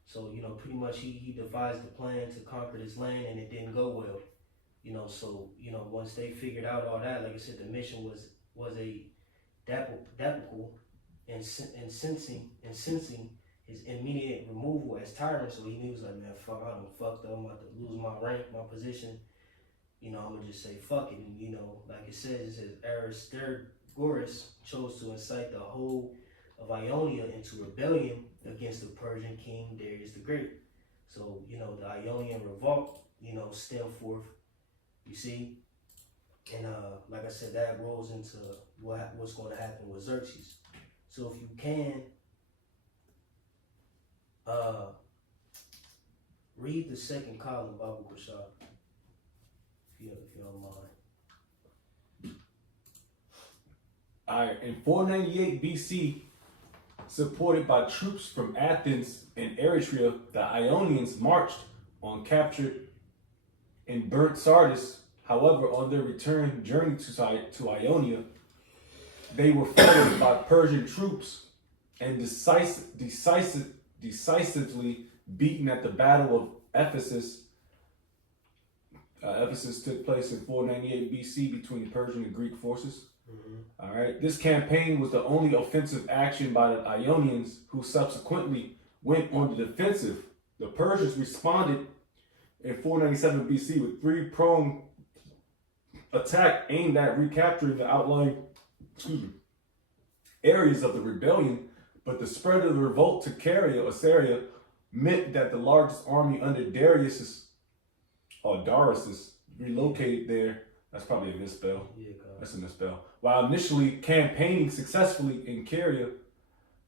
so pretty much he devised a plan to conquer this land, and it didn't go well. So once they figured out all that, like I said, the mission was a debacle. And sensing his immediate removal as tyrant, so he knew, like, man, fuck, I done fucked up, I'm about to lose my rank, my position. I'm gonna just say fuck it. And like it says Aristogoras chose to incite the whole of Ionia into rebellion against the Persian king Darius the Great. So the Ionian revolt, stemmed forth. You see, and like I said, that rolls into what's going to happen with Xerxes. So if you can, read the second column, Babu Bashar, if you don't mind. All right, in 498 BC, supported by troops from Athens and Eretria, the Ionians marched on captured and burnt Sardis. However, on their return journey to Ionia, they were followed by Persian troops and decisively beaten at the Battle of Ephesus. Ephesus took place in 498 BC between Persian and Greek forces. All right. This campaign was the only offensive action by the Ionians, who subsequently went on the defensive. The Persians responded in 497 BC with three-pronged attack aimed at recapturing the outlying areas of the rebellion, but the spread of the revolt to Caria or Syria meant that the largest army under Darius relocated there. That's probably a misspell. Yeah, God. That's a misspell. While initially campaigning successfully in Caria,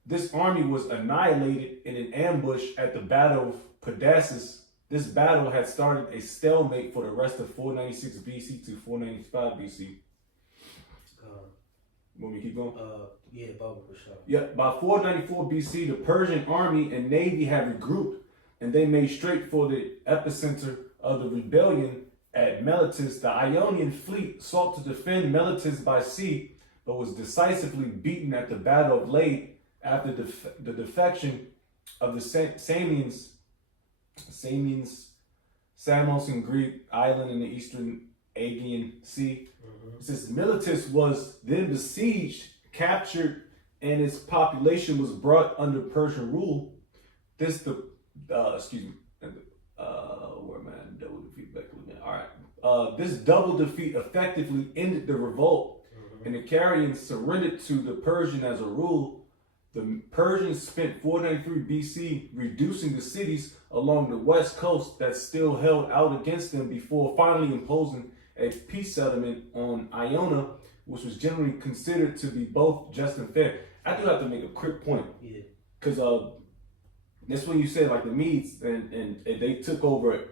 this army was annihilated in an ambush at the Battle of Pedasus. This battle had started a stalemate for the rest of 496 BC to 495 BC. Want me to keep going? Yeah, Baba for sure. Yeah, by 494 BC, the Persian army and navy had regrouped, and they made straight for the epicenter of the rebellion at Miletus. The Ionian fleet sought to defend Miletus by sea, but was decisively beaten at the Battle of Lade after the defection of the Samians, Samos in Greek, island in the eastern Aegean Sea. Since Miletus was then besieged, captured, and its population was brought under Persian rule, where am I? Double defeat back again. All right. This double defeat effectively ended the revolt, and the Carians surrendered to the Persian as a rule. The Persians spent 493 BC reducing the cities along the west coast that still held out against them before finally imposing a peace settlement on Iona, which was generally considered to be both just and fair. I do have to make a quick point. Yeah. Because that's when you say like the Medes and they took over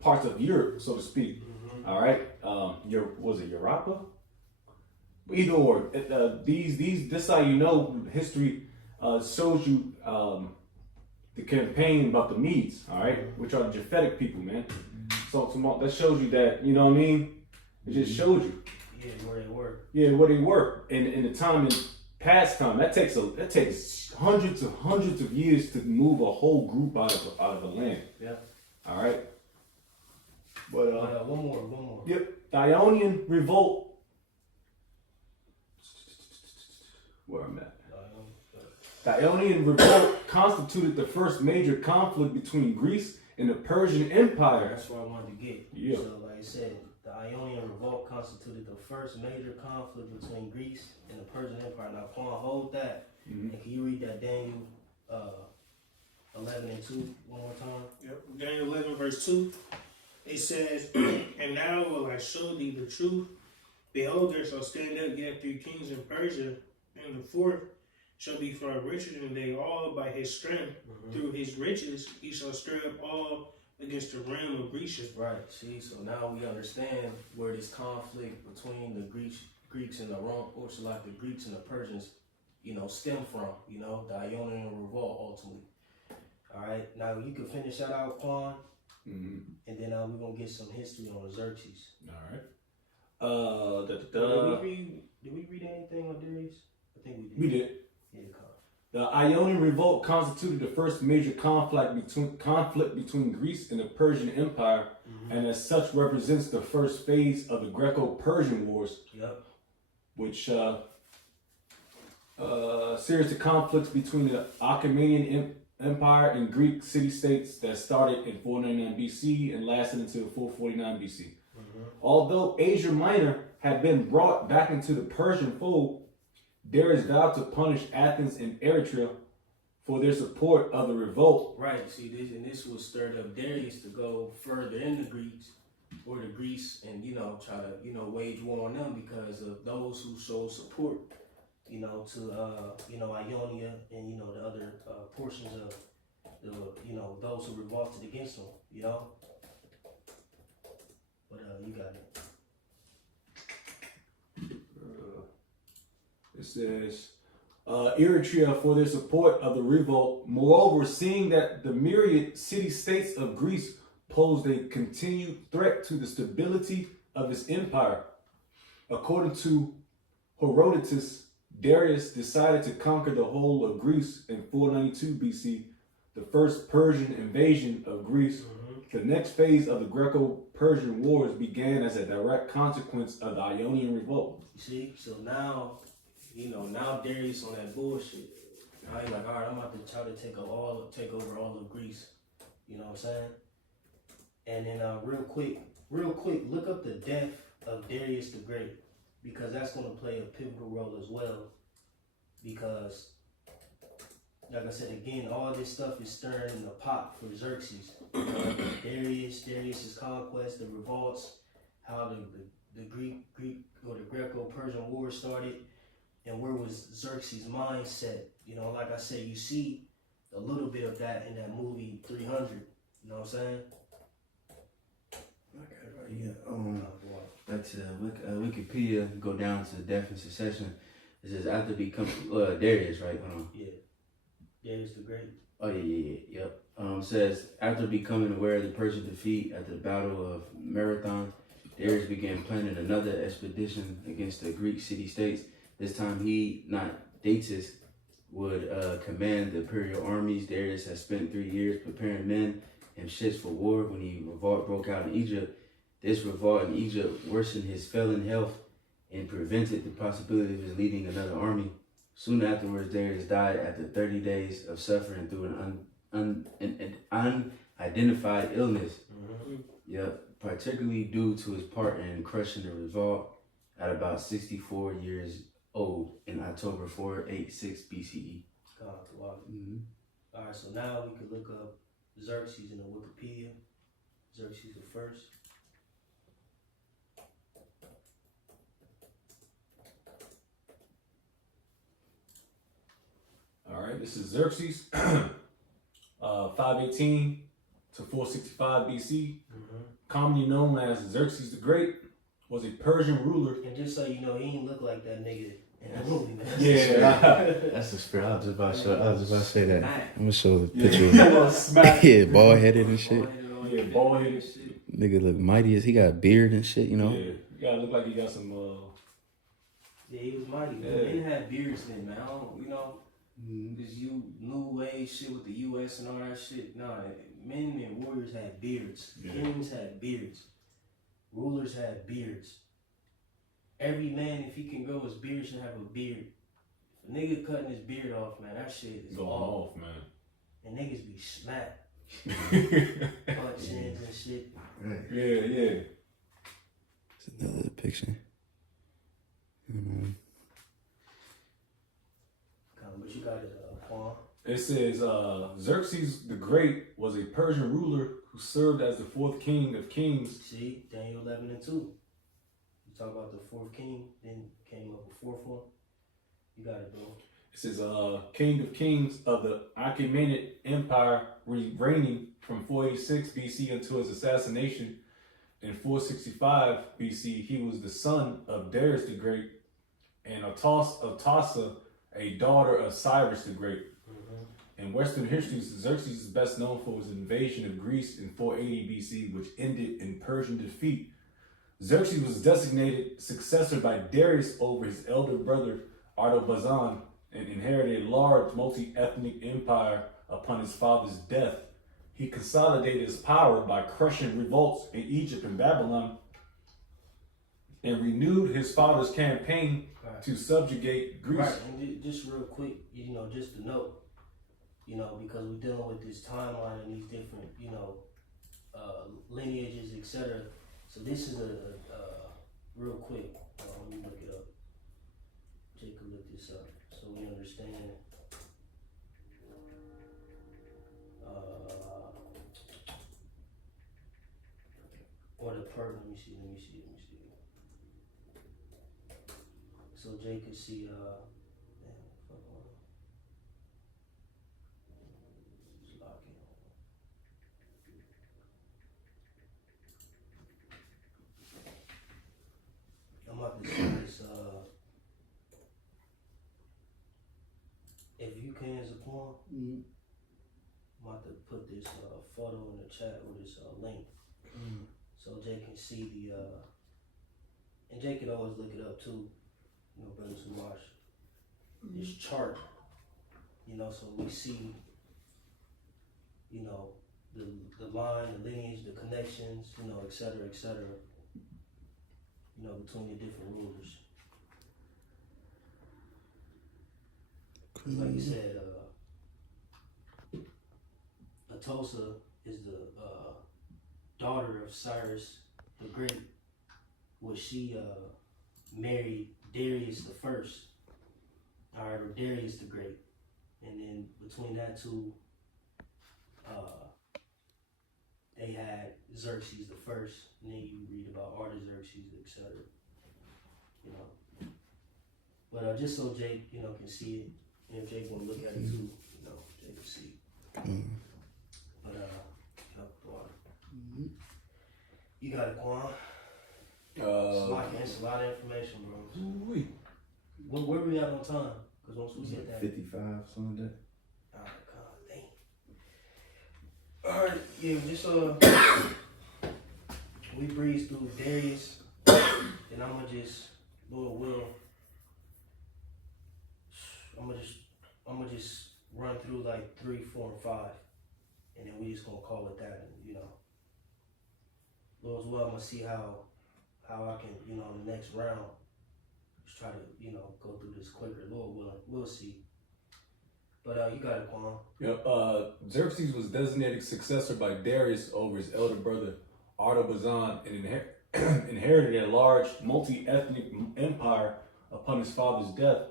parts of Europe, so to speak. All right. Was it Europa? Either or. This how you know history shows you the campaign about the Medes, all right, which are the Japhetic people, man. So that shows you that, you know what I mean? It just shows you. Yeah, where they were. Yeah, where they were. In the time in past time, that takes hundreds of years to move a whole group out of a land. Yeah. All right. But one more. Yep. The Ionian revolt. Where I'm at. The Ionian revolt constituted the first major conflict between Greece and the Persian Empire. That's where I wanted to get. Yeah. So, like I said, the Ionian revolt constituted the first major conflict between Greece and the Persian Empire. Now, Quan, hold that. And can you read that Daniel 11 and 2 one more time? Yep. Daniel 11 verse 2. It says, "And now will I show thee the truth. Behold, there shall stand up yet 3 kings in Persia, and the 4th shall be far richer than they all by his strength. Through his riches he shall stir up all against the realm of Grecia." Right. See, so now we understand where this conflict between the Greeks and the Greeks and the Persians, stem from. The Ionian revolt ultimately. All right. Now you can finish that out, Quan, and then we're gonna get some history on Xerxes. All right. Did we read anything on Darius? I think we did. We did. Yeah, Con. The Ionian revolt constituted the first major conflict between Greece and the Persian Empire, and as such represents the first phase of the Greco-Persian Wars. Yep. Which series of conflicts between the Achaemenid Empire and Greek city-states that started in 499 BC and lasted until 449 BC. Although Asia Minor had been brought back into the Persian fold, Darius vowed to punish Athens and Eretria for their support of the revolt. Right. See, this was stirred up Darius to go further in the Greeks, and try to wage war on them because of those who showed support, to Ionia and the other portions of those who revolted against them. But you got it. It says, Eritrea for their support of the revolt. Moreover, seeing that the myriad city-states of Greece posed a continued threat to the stability of his empire, according to Herodotus, Darius decided to conquer the whole of Greece in 492 BC, the first Persian invasion of Greece. The next phase of the Greco-Persian Wars began as a direct consequence of the Ionian Revolt. You see? So now, now Darius on that bullshit. Now he's like, all right, I'm about to try to take over all of Greece. You know what I'm saying? And then real quick, look up the death of Darius the Great, because that's going to play a pivotal role as well. Because, like I said again, all this stuff is stirring the pot for Xerxes. Darius's conquest, the revolts, how the Greek or the Greco-Persian War started, and where was Xerxes' mindset. Like I said, you see a little bit of that in that movie 300. You know what I'm saying? Back to Wikipedia, go down to death and succession. It says after becoming Darius, right? Yeah. Darius the Great. Oh yep. Says after becoming aware of the Persian defeat at the Battle of Marathon, Darius began planning another expedition against the Greek city-states. This time he, not Datis, would command the imperial armies. Darius had spent 3 years preparing men and ships for war when the revolt broke out in Egypt. This revolt in Egypt worsened his failing health and prevented the possibility of his leading another army. Soon afterwards, Darius died after 30 days of suffering through an unidentified illness. Yep, particularly due to his part in crushing the revolt at about 64 years old in October 486 BCE. All right, so now we can look up Xerxes in the Wikipedia. Xerxes the first. All right, this is Xerxes, 518 to 465 BC, commonly known as Xerxes the Great, was a Persian ruler. And just so you know, he ain't look like that nigga in the movie, man. Yeah. That's the spirit. I was just about to say that. Smack. I'm gonna show the picture. Smack. Yeah, bald headed and shit. Yeah, bald-headed shit. Nigga look mighty as he got a beard and shit, Yeah, you gotta look like he got some. Yeah, he was mighty. Yeah. Men had beards then, man. I don't, this new age shit with the U.S. and all that shit. Nah, men and warriors had beards. Yeah. Kings had beards. Rulers had beards. Every man, if he can grow his beard, should have a beard. If a nigga cutting his beard off, man, that shit is Going off. off, man. And niggas be smacked. Punch ins and shit. Yeah. It's another depiction. But you got it, Quan. It says Xerxes the Great was a Persian ruler who served as the fourth king of kings. See, Daniel 11 and 2. You talk about the fourth king, then came up with fourth one. You got it, bro. It says king of kings of the Achaemenid Empire, reigning from 486 BC until his assassination in 465 BC. He was the son of Darius the Great and Atassa, a daughter of Cyrus the Great. In Western history, Xerxes is best known for his invasion of Greece in 480 BC, which ended in Persian defeat. Xerxes was designated successor by Darius over his elder brother Artaxerxes and inherited a large multi-ethnic empire upon his father's death. He consolidated his power by crushing revolts in Egypt and Babylon and renewed his father's campaign to subjugate Greece. Right, and just real quick, just to note, because we're dealing with this timeline and these different, lineages, etc. So this is a real quick, let me look it up. Jacob look this up so we understand. Let me see. So Jake could see, let's lock it. I'm about to see this, you can, Zaquan, Mm-hmm. I'm about to put this photo in the chat or this link, so Jay can see the and Jay can always look it up too. You know, brothers who watch this chart. You know, so we see, you know, the line, the lineage, the connections, you know, et cetera, you know, between the different rulers. 'Cause like you said, Atosa is the daughter of Cyrus the Great, which she married Darius the First, alright, or Darius the Great. And then between that two, they had Xerxes the First, and then you read about Artaxerxes, etc. You know, but just so Jake, you know, can see it, and if Jake want to look at it too, you know, Jake can see. But you got it, Quan. It's a lot of information, bro. Where we at on time? Because once we get that. 55, something like that. Oh God, dang. Alright, yeah, just we breeze through Darius, and I'ma just, Lord will, I'ma just run through like 3, 4, and 5, and then we just gonna call it that, and you know. Lord's will, I'm gonna see how I can, you know, in the next round, just try to, you know, go through this quicker. Lord willing, we'll see. But you got it, Quan. Yep. Xerxes was designated successor by Darius over his elder brother Artaxerxes and inherited a large multi-ethnic empire upon his father's death.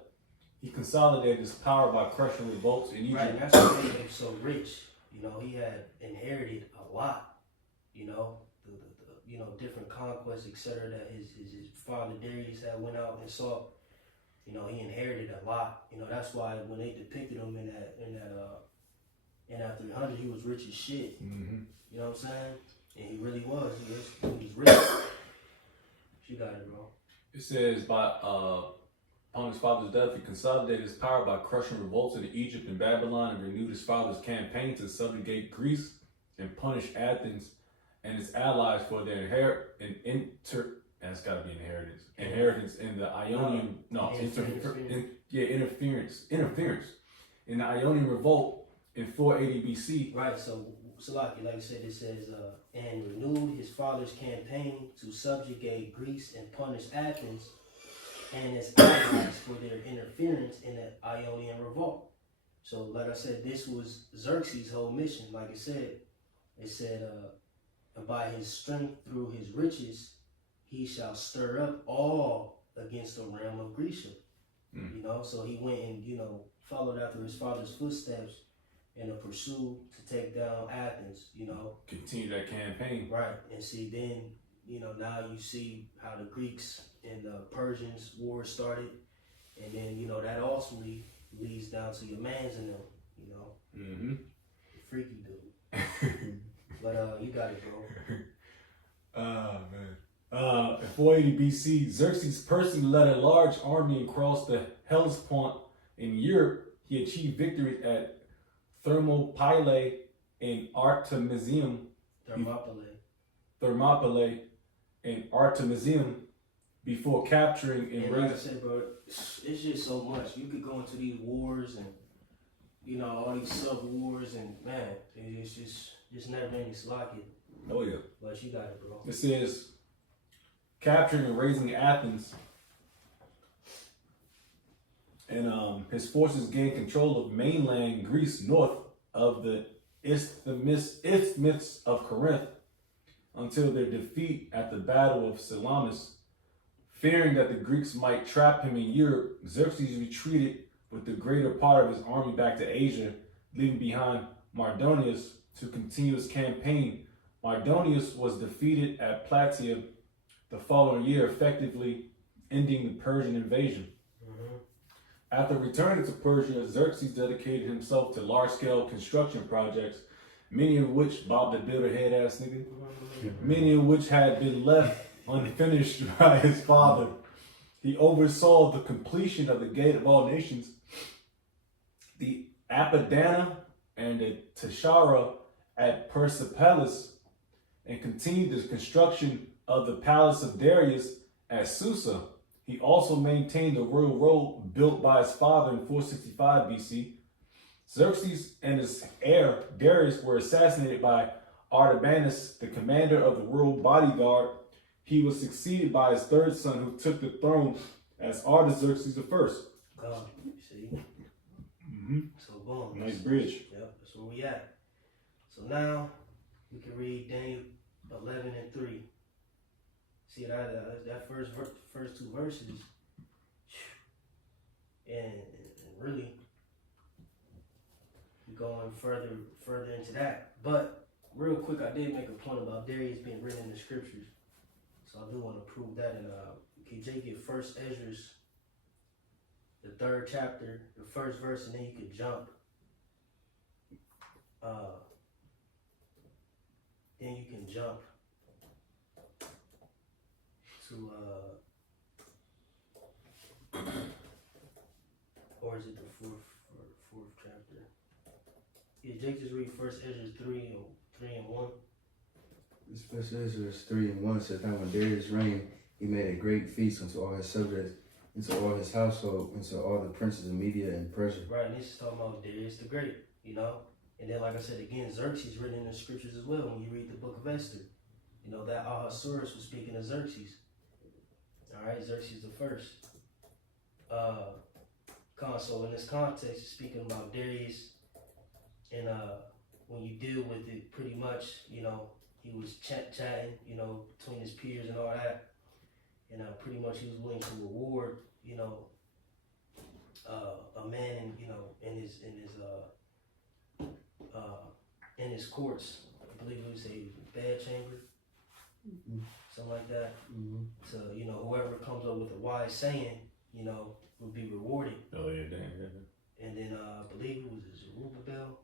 He consolidated his power by crushing revolts in Egypt. Right, and that's what made him so rich. You know, he had inherited a lot. You know, the you know, different conquests, etc. That his father Darius had went out and saw. You know, he inherited a lot. You know, that's why when they depicted him in that 300, he was rich as shit. Mm-hmm. You know what I'm saying? And he really was. He was rich. You got it, bro. It says upon his father's death, he consolidated his power by crushing revolts in Egypt and Babylon, and renewed his father's campaign to subjugate Greece and punish Athens and its allies for their inheritance in the Ionian interference in the Ionian revolt in 480 BC. Right. So Salaki, like I said, it says and renewed his father's campaign to subjugate Greece and punish Athens and its allies for their interference in the Ionian revolt. So, like I said, this was Xerxes' whole mission. Like it said, and by his strength through his riches, he shall stir up all against the realm of Grecia. You know, so he went and, you know, followed after his father's footsteps in a pursuit to take down Athens, you know. Continue that campaign. Right. And see, then, you know, now you see how the Greeks and the Persians war started. And then, you know, that ultimately leads down to your mans and them, you know. Mm-hmm. Freaky dude. But you got it, bro. Oh, man. In 480 BC, Xerxes personally led a large army and crossed the Hellespont in Europe. He achieved victories at Thermopylae and Artemisium. Thermopylae and Artemisium before capturing and like I said, bro, it's just so much. You could go into these wars and, you know, all these sub wars, and man, it's just never ending slocking. Oh yeah. But you got it, bro. It says capturing and raising Athens, and his forces gained control of mainland Greece north of the Isthmus of Corinth until their defeat at the Battle of Salamis. Fearing that the Greeks might trap him in Europe, Xerxes retreated with the greater part of his army back to Asia, leaving behind Mardonius to continue his campaign. Mardonius was defeated at Plataea the following year, effectively ending the Persian invasion. After returning to Persia, Xerxes dedicated himself to large-scale construction projects, many of which, Bob the Builder head-ass nigga, many of which had been left unfinished by his father. He oversaw the completion of the Gate of All Nations, the Apadana and at Tashara at Persepolis, and continued the construction of the palace of Darius at Susa. He also maintained the royal road built by his father in 465 BC. Xerxes and his heir Darius were assassinated by Artabanus, the commander of the royal bodyguard. He was succeeded by his third son, who took the throne as Artaxerxes I. God, you see? Mm-hmm. So boom. Nice bridge. Yep, that's where we at. So now we can read Daniel 11 and 3. See that first two verses, and really going further into that. But real quick, I did make a point about Darius being written in the scriptures, so I do want to prove that. And can Jay get First Ezra, the 3rd chapter, the 1st verse, and then you can jump. Then you can jump to or is it the fourth chapter? Yeah, Jake just read First Ezra 3 and 1. This first Ezra 3 and 1 says, "Now when Darius reigned, he made a great feast unto all his subjects, and to all his household, and to all the princes of Media and Persia." Right, and this is talking about Darius the Great, you know? And then, like I said again, Xerxes written in the scriptures as well when you read the book of Esther. You know, that Ahasuerus was speaking of Xerxes. Alright, Xerxes the first. So in this context, it's speaking about Darius, and when you deal with it, pretty much, you know, he was chatting, you know, between his peers and all that, and pretty much he was willing to reward, you know, a man, in, you know, in his courts. I believe it was a bedchamber, something like that. Mm-hmm. To, you know, whoever comes up with a wise saying, you know, will be rewarded. Oh yeah, damn. And then I believe it was Zerubbabel,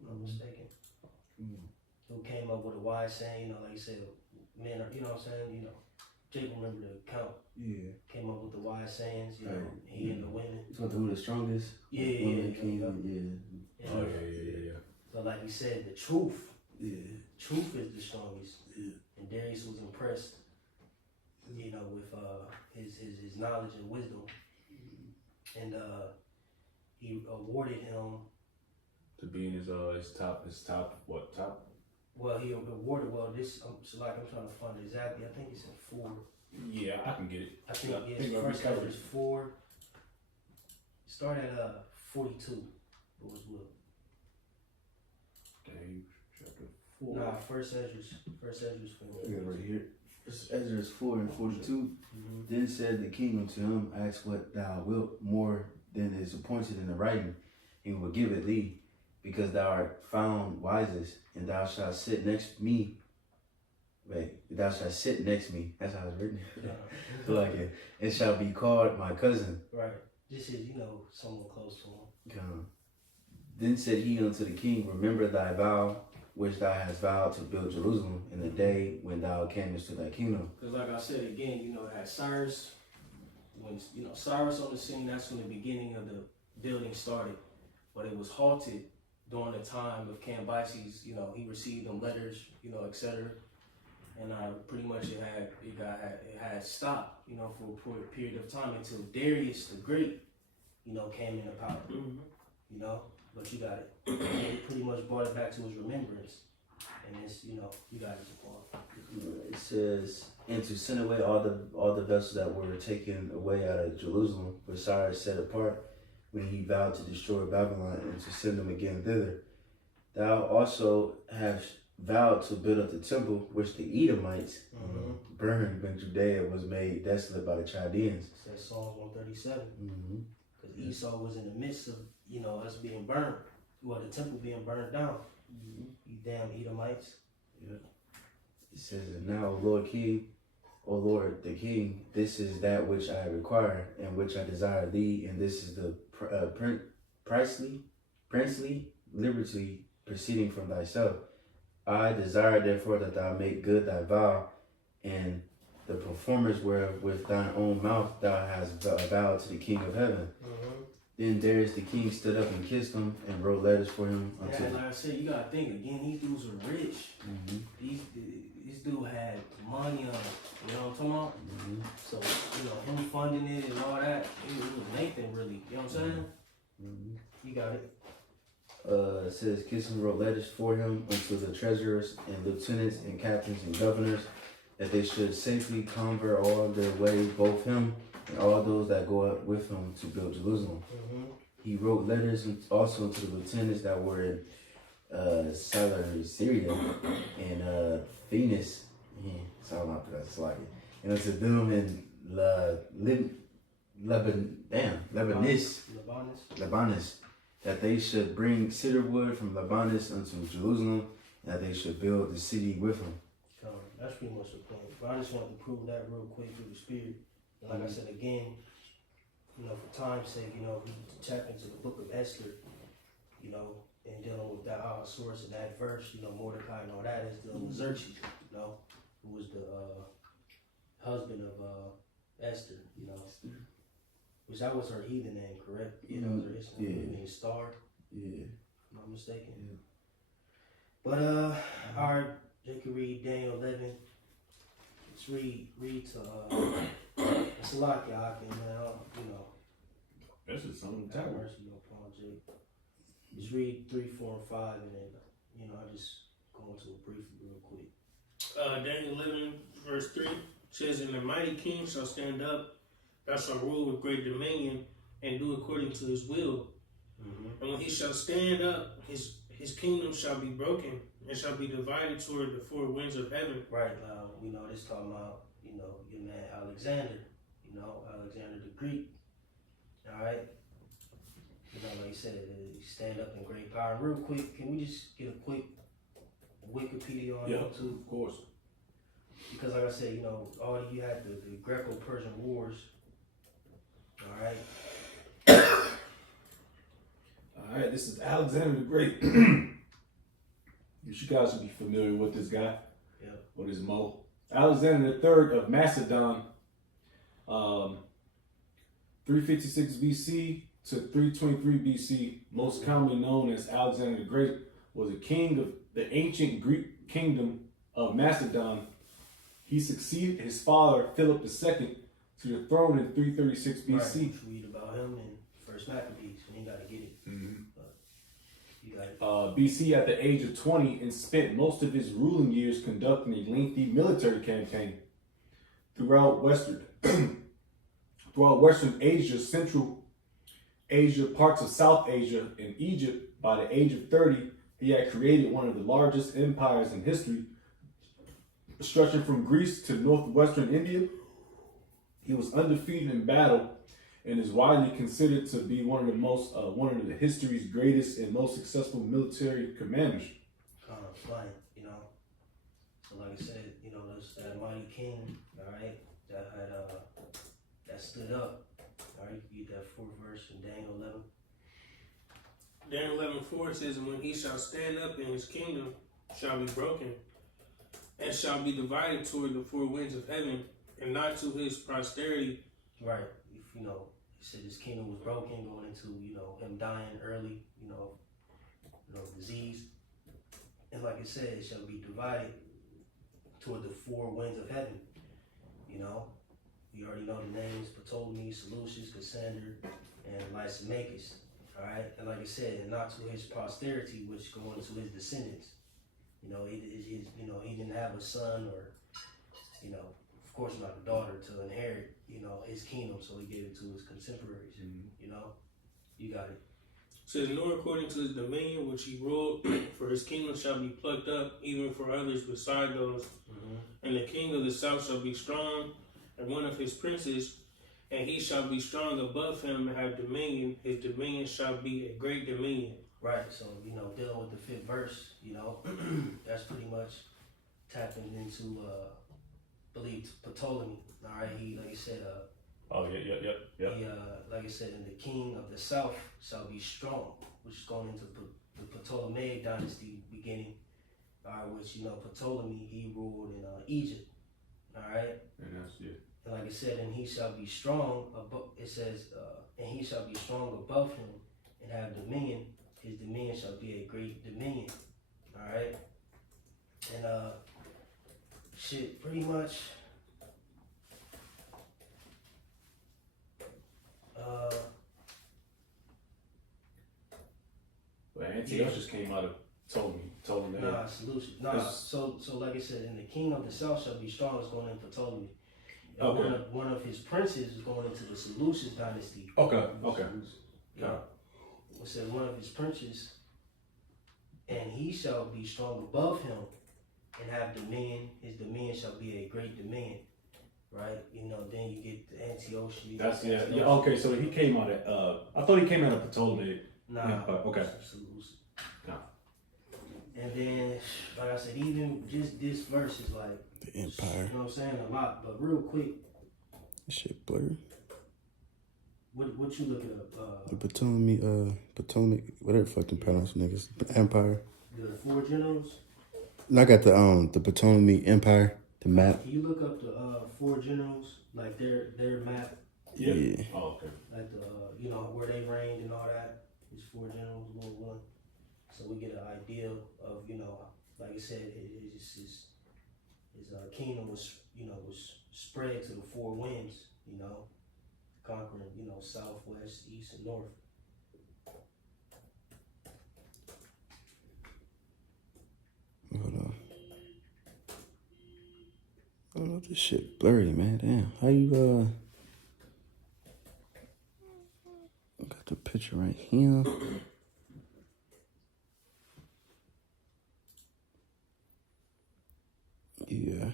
if I'm not mistaken, who came up with a wise saying, you know, like you said, men are, you know what I'm saying, you know, Jake remember the account, Yeah. came up with the wise sayings, you know, Right. he and the women. So who the strongest? Yeah, woman yeah, king, yeah. Oh yeah. But like you said, the truth yeah. is the strongest. Yeah. And Darius was impressed, you know, with his knowledge and wisdom. And he awarded him, To be in his top. well, he awarded, this, so like I'm trying to find it exactly, I think it's in 4. Yeah, I can get it. I think I it's think I first recovered Ezra 4. Start at 42. It was what? Dave, chapter 4. Nah, first Ezra's Yeah, right here. First Ezra 4 and 42. Then said the king unto him, "Ask what thou wilt more than is appointed in the writing, and he will give it thee, because thou art found wisest, and thou shalt sit next me." Wait, thou shalt sit next me. That's how it's written. So like it shall be called my cousin. Right. This is, you know, someone close to him. Then said he unto the king, "Remember thy vow, which thou hast vowed to build Jerusalem in the day when thou camest to thy kingdom." Because like I said again, you know, it had Cyrus. When, you know, Cyrus on the scene, that's when the beginning of the building started. But it was halted during the time of Cambyses. You know, he received them letters, you know, etc. And pretty much it had stopped, you know, for a period of time until Darius the Great, you know, came into power. You know, but you got it. And it pretty much brought it back to his remembrance. And it's, you know, you got it, Jaquan. It says, "And to send away all the vessels that were taken away out of Jerusalem, for Cyrus set apart when he vowed to destroy Babylon, and to send them again thither. Thou also hast vowed to build up the temple which the Edomites burned when Judea was made desolate by the Chaldeans." It says Psalms 137. Mm-hmm. Because Esau was in the midst of, you know, us being burned. Well, the temple being burned down. You damn Edomites. It says, "And now, O Lord King, O Lord the King, this is that which I require, and which I desire thee, and this is the princely liberty proceeding from thyself. I desire therefore that thou make good thy vow, and the performance whereof with thine own mouth thou hast vowed to the King of heaven. Then Darius the king stood up and kissed him and wrote letters for him Yeah, until. like I said, you gotta think again. These dudes are rich. Mhm, This dude had money on him. You know what I'm talking about? mhm, So you know him funding it and all that. It was Nathan really. You know what I'm saying? mhm. You got it. It says Kism wrote letters for him unto the treasurers and lieutenants and captains and governors that they should safely convert all their way, both him and all those that go up with him to build Jerusalem. Mm-hmm. He wrote letters also to the lieutenants that were in Syria and Phoenix. Yeah, sorry about that, slacking. And unto them in Lebanese. Lebanus, that they should bring cedar wood from Lebanus unto Jerusalem, and that they should build the city with him. That's pretty much the point. But I just wanted to prove that real quick through the spirit. And like I said again, you know, for time's sake, you know, we tap into the book of Esther, you know, and dealing with that source and that verse, you know, Mordecai and all that is dealing with Xerxes, you know, who was the husband of Esther, you know. Which that was her heathen name, correct? Yeah, that was her Israel Yeah. name, Star, Yeah. if I'm not mistaken. Yeah. But alright, they can read Daniel 11. Let's read to it's a lot, y'all, man. You know, That's just something to have tell. mercy upon Jake. Just read 3, 4, and 5, and then you know, I just go into a brief real quick. Daniel 11, verse 3 says, "And the mighty king shall stand up, thou shalt rule with great dominion, and do according to his will. Mm-hmm. And when he shall stand up, his kingdom shall be broken, and shall be divided toward the four winds of heaven." Right now, you know, this talking about, you know, your man Alexander, you know, Alexander the Greek. Alright? You know, like you said, stand up in great power. Real quick, can we just get a quick Wikipedia on Yeah, YouTube? of course. Because like I said, you know, you had the Greco-Persian Wars. Alright? Alright, this is Alexander the Great. You guys should be familiar with this guy. Yeah. What is Mo? Alexander III of Macedon, 356 BC to 323 BC, most commonly known as Alexander the Great, was a king of the ancient Greek kingdom of Macedon. He succeeded his father, Philip II, to the throne in 336 BC. Right. Read about him in First Maccabees. You ain't gotta get it. But you got it. BC at the age of 20 and spent most of his ruling years conducting a lengthy military campaign throughout Western Asia, Central Asia, parts of South Asia, and Egypt. By the age of 30, he had created one of the largest empires in history, stretching from Greece to northwestern India. He was undefeated in battle and is widely considered to be one of the history's greatest and most successful military commanders. Funny, you know. So like I said, you know, there's that mighty king, alright, that had that stood up. Alright, you get that 4th verse in Daniel 11. Daniel 11:4 says, "And when he shall stand up, and his kingdom shall be broken, and shall be divided toward the four winds of heaven, and not to his posterity." Right. If you know, he said his kingdom was broken, going into, you know, him dying early, you know, disease. And like it said, it shall be divided toward the four winds of heaven. You know, you already know the names: Ptolemy, Seleucus, Cassander, and Lysimachus. All right, and like I said, and not to his posterity, which go into his descendants. You know, he didn't have a son or, you know, of course not a daughter to inherit, you know, his kingdom, so he gave it to his contemporaries. You know, you got it. It says, "Nor according to his dominion which he ruled, for his kingdom shall be plucked up, even for others beside those. And the king of the south shall be strong, and one of his princes, and he shall be strong above him and have dominion. His dominion shall be a great dominion." Right, so, you know, dealing with the 5th verse, you know, that's pretty much tapping into, believe Ptolemy. All right, he, like I said, Oh, yeah. he, like I said, and the king of the south shall be strong, which is going into the Ptolemaic dynasty beginning. All right, which, you know, Ptolemy, he ruled in Egypt. All right. And that's, yeah. And like it said, and he shall be strong above. It says, and he shall be strong above him and have dominion. His dominion shall be a great dominion. All right. And shit, pretty much. But Antiochus just came out of told me that. Nah, solution. Nah, so like I said, and the king of the south shall be strong is going in for Ptolemy. And Okay. one of his princes is going into the Seleucid dynasty. Okay. Yeah. It said one of his princes, and he shall be strong above him and have dominion. His dominion shall be a great dominion. Right? You know, then you get the Antiochus. That's yeah. Okay, so he came out of I thought he came out of Ptolemy. Nah. Okay. Seleucid. Nah. And then, like I said, even just this verse is like The Empire. You know what I'm saying? A lot. But real quick, Shit blurry. what you looking up? The Potomac, whatever the fuck them pronounce niggas. Empire. The four generals. And I got the Potomac Empire, the map. Can you look up the four generals, like their map, Yeah. Oh, okay. like the you know where they reigned and all that? These four generals, one. So we get an idea of like I said, his kingdom was spread to the four winds, conquering south, west, east, and north. Hold on. I don't know, this shit blurry, man. Damn. How you got the picture right here. Yeah.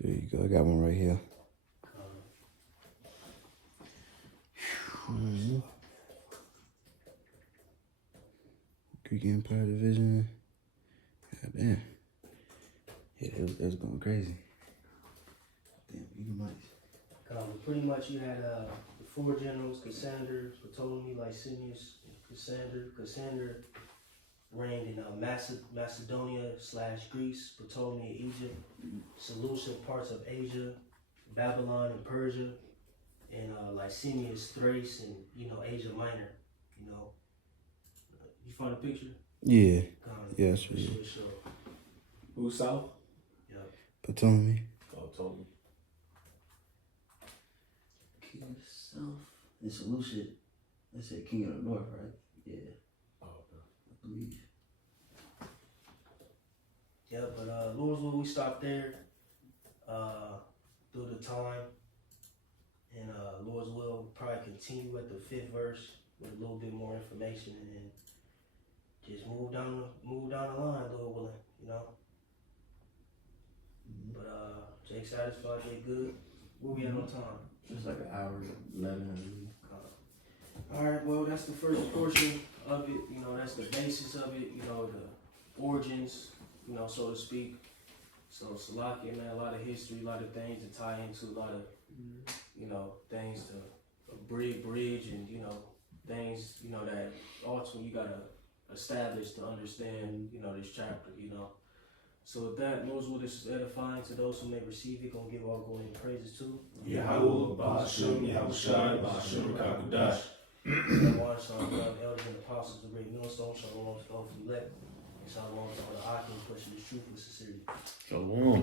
There you go. I got one right here. Greek Empire Division. God damn. Yeah, it was going crazy. Damn, you might. Pretty much you had the four generals: Cassander, Ptolemy, Licinius, Cassander reigned in Macedonia / Greece, Ptolemy, Egypt, Seleucia, parts of Asia, Babylon and Persia, and Licinius, Thrace, and Asia Minor. You find a picture? Yeah. Yeah, that's right. Sure. Who's south? Ptolemy. Oh, told me. King of the South. And Seleucid. They said King of the North, right? Yeah, Oh, okay. I believe. Yeah, but Lord's will we stop there through the time, and Lord's will we'll probably continue at the 5th verse with a little bit more information, and then just move down the line, Lord willing, But Jake satisfied, Jake good. Where we at on time? It's like an hour, 11. All right, well, that's the first portion of it. That's the basis of it. The origins, so to speak. So Salakia, man, a lot of history, a lot of things to tie into, a lot of, things to bridge, and things, that ultimately you gotta establish to understand, this chapter, So with that, Lord's will, this is edifying to those who may receive it. Gonna give all glory and praises to. Yahweh, Ba'ashem, Yahushai, Ba'ashem, Kakudash. One shalom, elders and apostles, the great millstone, shalom to all who elect, and shalom to all the Akim pushing the truth with sincerity. Shalom.